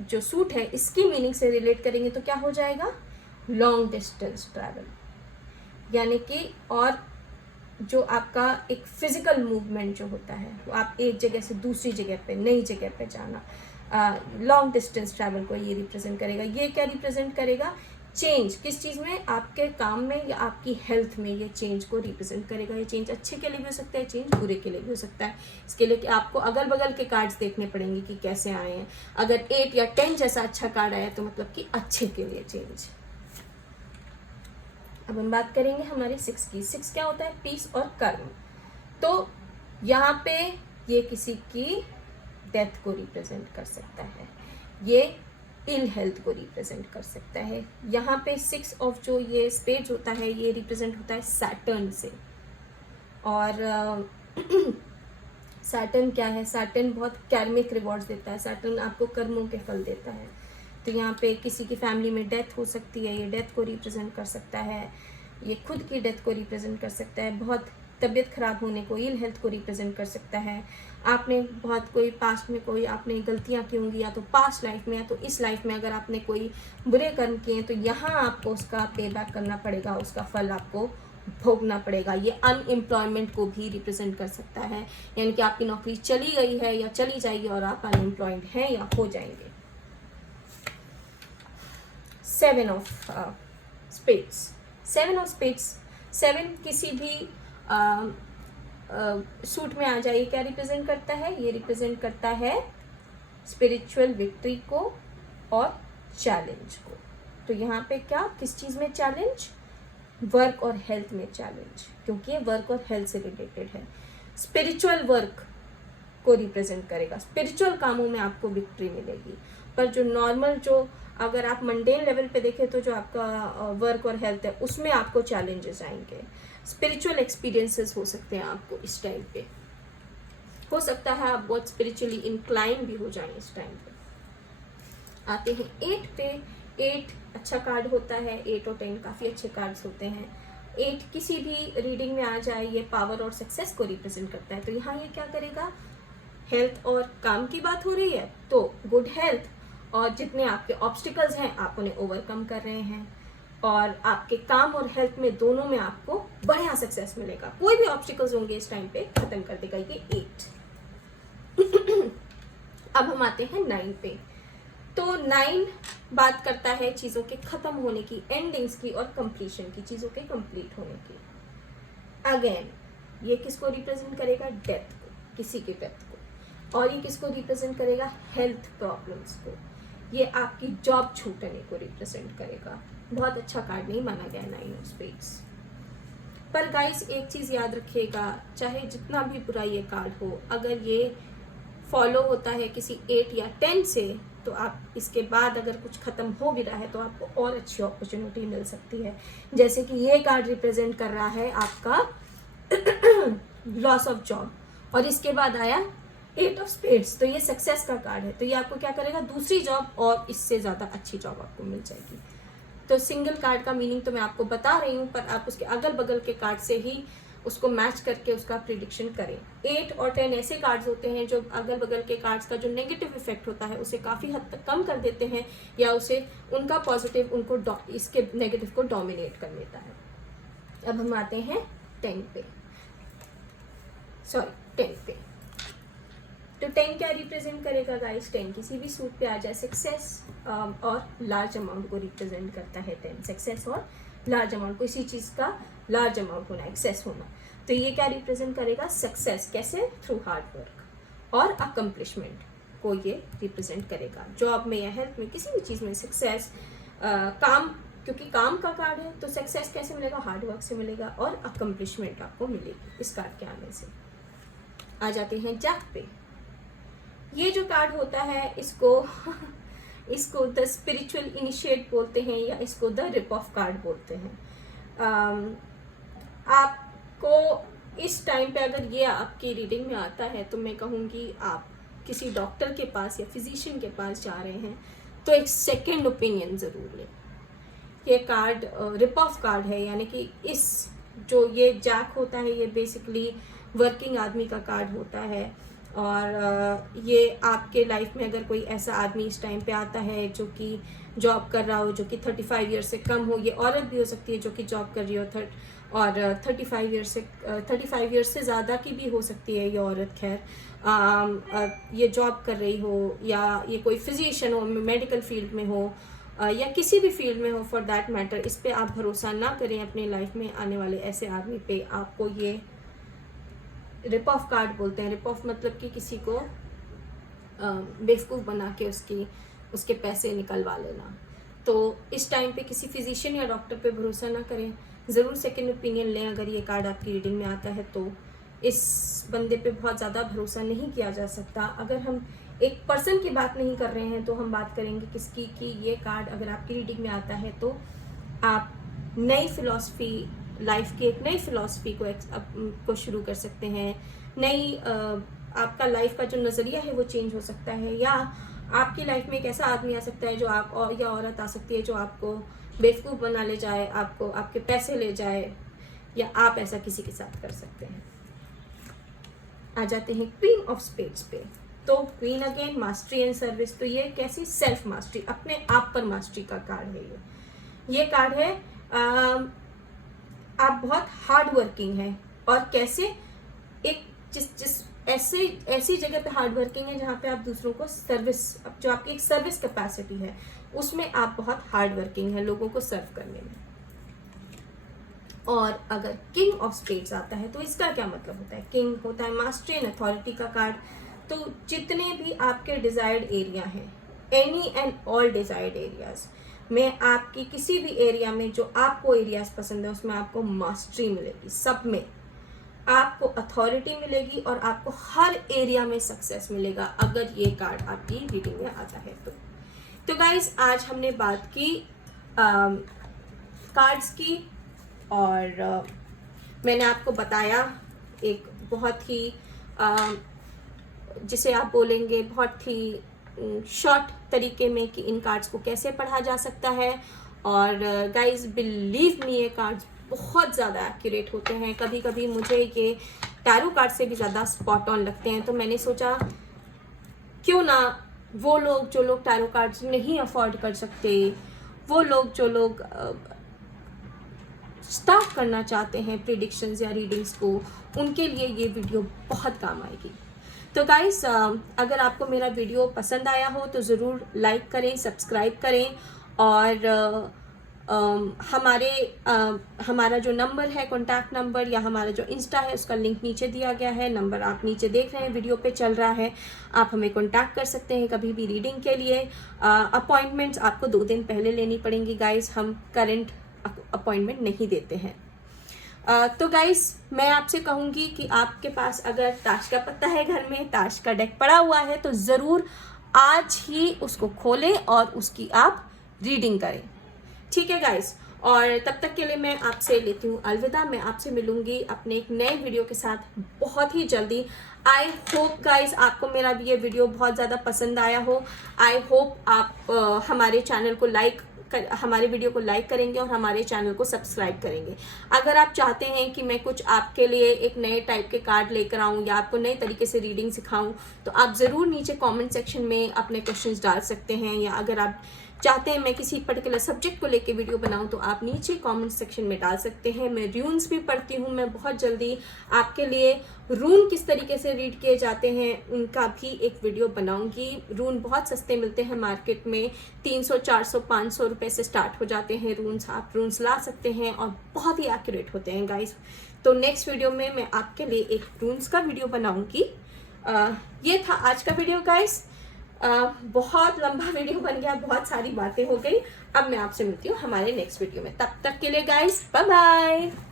जो सूट है इसकी मीनिंग से रिलेट करेंगे तो क्या हो जाएगा? लॉन्ग डिस्टेंस ट्रैवल, यानी कि और जो आपका एक फिजिकल मूवमेंट जो होता है वो आप एक जगह से दूसरी जगह पे, नई जगह पे जाना, लॉन्ग डिस्टेंस ट्रैवल को ये रिप्रेजेंट करेगा। ये क्या रिप्रेजेंट करेगा? चेंज। किस चीज़ में? आपके काम में या आपकी हेल्थ में ये चेंज को रिप्रेजेंट करेगा। ये चेंज अच्छे के लिए भी हो सकता है, चेंज बुरे के लिए भी हो सकता है। इसके लिए कि आपको अगल बगल के कार्ड्स देखने पड़ेंगे कि कैसे आए हैं। अगर 8 या 10 जैसा अच्छा कार्ड आया तो मतलब कि अच्छे के लिए चेंज। अब हम बात करेंगे हमारे 6 की। 6 क्या होता है? पीस और कर्म। तो यहाँ पे ये किसी की डेथ को रिप्रेजेंट कर सकता है, ये इल हेल्थ को रिप्रेजेंट कर सकता है। यहाँ पे 6 ऑफ जो ये स्पेड होता है ये रिप्रेजेंट होता है सैटर्न से। और सैटर्न क्या है? सैटर्न बहुत कार्मिक रिवॉर्ड्स देता है, सैटर्न आपको कर्मों के फल देता है। तो यहाँ पे किसी की फैमिली में डेथ हो सकती है, ये डेथ को रिप्रेजेंट कर सकता है, ये खुद की डेथ को रिप्रेजेंट कर सकता है, बहुत तबीयत ख़राब होने को, इल हेल्थ को रिप्रेजेंट कर सकता है। आपने बहुत कोई पास्ट में कोई आपने गलतियाँ की होंगी, या तो पास्ट लाइफ में या तो इस लाइफ में अगर आपने कोई बुरे कर्म किए हैं तो यहाँ आपको उसका पे बैक करना पड़ेगा, उसका फल आपको भोगना पड़ेगा। ये अनएम्प्लॉयमेंट को भी रिप्रेजेंट कर सकता है, यानी कि आपकी नौकरी चली गई है या चली जाएगी और आप अनएम्प्लॉयड हैं या हो जाएंगे। 7 ऑफ स्पेड्स। 7 ऑफ स्पेड्स, 7 किसी भी सूट में आ जाए। क्या रिप्रेजेंट करता है? ये रिप्रेजेंट करता है स्पिरिचुअल विक्ट्री को और चैलेंज को। तो यहाँ पे क्या, किस चीज़ में चैलेंज? वर्क और हेल्थ में चैलेंज, क्योंकि ये वर्क और हेल्थ से रिलेटेड है। स्पिरिचुअल वर्क को रिप्रेजेंट करेगा, स्पिरिचुअल कामों में आपको विक्ट्री मिलेगी। पर जो नॉर्मल, जो अगर आप मंडेन लेवल पे देखें तो जो आपका वर्क और हेल्थ है उसमें आपको चैलेंजेस आएंगे। स्पिरिचुअल एक्सपीरियंसेस हो सकते हैं आपको इस टाइम पे, हो सकता है आप बहुत स्पिरिचुअली इंक्लाइन भी हो जाएं इस टाइम पे। आते हैं 8 पे। 8 अच्छा कार्ड होता है, 8 और 10 काफ़ी अच्छे कार्ड्स होते हैं। 8 किसी भी रीडिंग में आ जाए, ये पावर और सक्सेस को रिप्रेजेंट करता है। तो यहाँ ये क्या करेगा, हेल्थ और काम की बात हो रही है तो गुड हेल्थ, और जितने आपके ऑब्स्टिकल्स हैं आप उन्हें ओवरकम कर रहे हैं, और आपके काम और हेल्थ में दोनों में आपको बढ़िया सक्सेस मिलेगा। कोई भी ऑब्स्टिकल्स होंगे इस टाइम पे खत्म कर देगा ये 8। अब हम आते हैं 9 पे। तो 9 बात करता है चीज़ों के ख़त्म होने की, एंडिंग्स की और कंप्लीशन की, चीज़ों के कंप्लीट होने की। अगेन ये किसको रिप्रेजेंट करेगा, डेथ को, किसी के डेथ को। और ये किसको रिप्रेजेंट करेगा, हेल्थ प्रॉब्लम्स को। ये आपकी जॉब छूटने को रिप्रेजेंट करेगा। बहुत अच्छा कार्ड नहीं माना गया 9 ऑफ स्पेड्स। पर गाइस एक चीज़ याद रखिएगा, चाहे जितना भी बुरा ये कार्ड हो, अगर ये फॉलो होता है किसी 8 या 10 से, तो आप इसके बाद अगर कुछ ख़त्म हो भी रहा है तो आपको और अच्छी अपॉर्चुनिटी मिल सकती है। जैसे कि ये कार्ड रिप्रेजेंट कर रहा है आपका लॉस ऑफ जॉब, और इसके बाद आया 8 ऑफ स्पेड्स, तो ये सक्सेस का कार्ड है। तो ये आपको क्या करेगा, दूसरी जॉब और इससे ज़्यादा अच्छी जॉब आपको मिल जाएगी। तो सिंगल कार्ड का मीनिंग तो मैं आपको बता रही हूँ, पर आप उसके अगल बगल के कार्ड से ही उसको मैच करके उसका प्रिडिक्शन करें। 8 और 10 ऐसे कार्ड्स होते हैं जो अगल बगल के कार्ड्स का जो नेगेटिव इफेक्ट होता है उसे काफ़ी हद तक कम कर देते हैं, या उसे उनका पॉजिटिव उनको इसके नेगेटिव को डोमिनेट कर लेता है। अब हम आते हैं 10 पे, सॉरी 10 पे। तो 10 क्या रिप्रेजेंट करेगा गाइस, 10 किसी भी सूट पे आ जाए, सक्सेस और लार्ज अमाउंट को रिप्रेजेंट करता है 10। सक्सेस और लार्ज अमाउंट, किसी चीज़ का लार्ज अमाउंट होना, एक्सेस होना। तो ये क्या रिप्रेजेंट करेगा, सक्सेस, कैसे, थ्रू हार्ड वर्क और अकम्पलिशमेंट को ये रिप्रेजेंट करेगा। जॉब में या हेल्थ में, किसी भी चीज़ में सक्सेस, काम, क्योंकि काम का कार्ड है तो सक्सेस कैसे मिलेगा, हार्ड वर्क से मिलेगा, और अकम्पलिशमेंट आपको मिलेगी इस कार्ड के आने से। आ जाते हैं जैक पे। ये जो कार्ड होता है इसको द स्पिरिचुअल इनिशिएट बोलते हैं, या इसको द रिप ऑफ कार्ड बोलते हैं। आपको इस टाइम पे अगर ये आपकी रीडिंग में आता है तो मैं कहूँगी आप किसी डॉक्टर के पास या फिजिशियन के पास जा रहे हैं तो एक सेकेंड ओपिनियन ज़रूर लें। ये कार्ड रिप ऑफ कार्ड है, यानी कि इस जो ये जैक होता है ये बेसिकली वर्किंग आदमी का कार्ड होता है, और ये आपके लाइफ में अगर कोई ऐसा आदमी इस टाइम पे आता है जो कि जॉब कर रहा हो, जो कि 35 ईयर से कम हो, ये औरत भी हो सकती है जो कि जॉब कर रही हो, और 35 ईयर से ज़्यादा की भी हो सकती है ये औरत, खैर ये जॉब कर रही हो, या ये कोई फिजिशियन हो, मेडिकल फील्ड में हो, या किसी भी फील्ड में हो फॉर दैट मैटर। इस पे आप भरोसा ना करें अपने लाइफ में आने वाले ऐसे आदमी पे। आपको ये रिप ऑफ कार्ड बोलते हैं। रिप ऑफ मतलब कि किसी को बेवकूफ़ बना के उसके पैसे निकलवा लेना। तो इस टाइम पे किसी फिजिशियन या डॉक्टर पे भरोसा ना करें, ज़रूर सेकंड ओपिनियन लें। अगर ये कार्ड आपकी रीडिंग में आता है तो इस बंदे पे बहुत ज़्यादा भरोसा नहीं किया जा सकता। अगर हम एक पर्सन की बात नहीं कर रहे हैं तो हम बात करेंगे किसकी, कि ये कार्ड अगर आपकी रीडिंग में आता है तो आप नई फिलॉसफी, लाइफ की एक नई फिलॉसफी को शुरू कर सकते हैं। नई आपका लाइफ का जो नज़रिया है वो चेंज हो सकता है, या आपकी लाइफ में एक ऐसा आदमी आ सकता है जो आप, या औरत आ सकती है जो आपको बेवकूफ़ बना ले जाए, आपको आपके पैसे ले जाए, या आप ऐसा किसी के साथ कर सकते हैं। आ जाते हैं क्वीन ऑफ स्पेड्स पे। तो queen again mastery and service. तो ये कैसी, सेल्फ मास्टरी, अपने आप पर मास्टरी का कार्ड है ये कार्ड है आप बहुत हार्ड वर्किंग हैं, और कैसे, एक जिस ऐसी जगह पे हार्ड वर्किंग है जहाँ पे आप दूसरों को सर्विस, जो आपकी एक सर्विस कैपेसिटी है उसमें आप बहुत हार्ड वर्किंग है लोगों को सर्व करने में। और अगर किंग ऑफ स्पेड्स आता है तो इसका क्या मतलब होता है, किंग होता है मास्टरी एंड अथॉरिटी का कार्ड। तो जितने भी आपके डिजायर्ड एरिया हैं, any and all desired areas में, आपकी किसी भी एरिया में जो आपको एरियाज पसंद है उसमें आपको मास्टरी मिलेगी, सब में आपको अथॉरिटी मिलेगी, और आपको हर एरिया में सक्सेस मिलेगा अगर ये कार्ड आपकी रीडिंग में आता है तो। तो गाइस आज हमने बात की कार्ड्स की, और मैंने आपको बताया एक बहुत ही जिसे आप बोलेंगे बहुत ही शॉर्ट तरीके में कि इन कार्ड्स को कैसे पढ़ा जा सकता है। और गाइस बिलीव मी, ये कार्ड्स बहुत ज़्यादा एक्यूरेट होते हैं। कभी कभी मुझे ये टैरो कार्ड से भी ज़्यादा स्पॉट ऑन लगते हैं। तो मैंने सोचा क्यों ना वो लोग जो लोग टैरो कार्ड्स नहीं अफोर्ड कर सकते, वो लोग जो लोग स्टार्ट करना चाहते हैं प्रिडिक्शंस या रीडिंग्स को, उनके लिए ये वीडियो बहुत काम आएगी। तो गाइस अगर आपको मेरा वीडियो पसंद आया हो तो ज़रूर लाइक करें, सब्सक्राइब करें, और हमारा जो नंबर है, कॉन्टैक्ट नंबर या हमारा जो इंस्टा है, उसका लिंक नीचे दिया गया है। नंबर आप नीचे देख रहे हैं, वीडियो पे चल रहा है। आप हमें कॉन्टैक्ट कर सकते हैं कभी भी रीडिंग के लिए। अपॉइंटमेंट्स आपको 2 दिन पहले लेनी पड़ेंगी गाइस, हम करंट अपॉइंटमेंट नहीं देते हैं। तो गाइस मैं आपसे कहूँगी कि आपके पास अगर ताश का पत्ता है घर में, ताश का डेक पड़ा हुआ है, तो ज़रूर आज ही उसको खोलें और उसकी आप रीडिंग करें। ठीक है गाइस, और तब तक के लिए मैं आपसे लेती हूँ अलविदा। मैं आपसे मिलूंगी अपने एक नए वीडियो के साथ बहुत ही जल्दी। आई होप गाइस आपको मेरा भी ये वीडियो बहुत ज़्यादा पसंद आया हो। आई होप आप हमारे चैनल को हमारे वीडियो को लाइक करेंगे और हमारे चैनल को सब्सक्राइब करेंगे। अगर आप चाहते हैं कि मैं कुछ आपके लिए एक नए टाइप के कार्ड लेकर आऊँ या आपको नए तरीके से रीडिंग सिखाऊं, तो आप ज़रूर नीचे कमेंट सेक्शन में अपने क्वेश्चंस डाल सकते हैं। या अगर आप चाहते हैं मैं किसी पर्टिकुलर सब्जेक्ट को लेके वीडियो बनाऊं, तो आप नीचे कमेंट सेक्शन में डाल सकते हैं। मैं रून्स भी पढ़ती हूं। मैं बहुत जल्दी आपके लिए रून किस तरीके से रीड किए जाते हैं उनका भी एक वीडियो बनाऊंगी। रून बहुत सस्ते मिलते हैं मार्केट में, 300, 400, 500 रुपये से स्टार्ट हो जाते हैं रून्स। आप रून्स ला सकते हैं और बहुत ही एक्यूरेट होते हैं गाइस। तो नेक्स्ट वीडियो में मैं आपके लिए एक रून्स का वीडियो बनाऊंगी। ये था आज का वीडियो गाइस। बहुत लंबा वीडियो बन गया, बहुत सारी बातें हो गई। अब मैं आपसे मिलती हूँ हमारे नेक्स्ट वीडियो में। तब तक के लिए गाइस बाय बाय।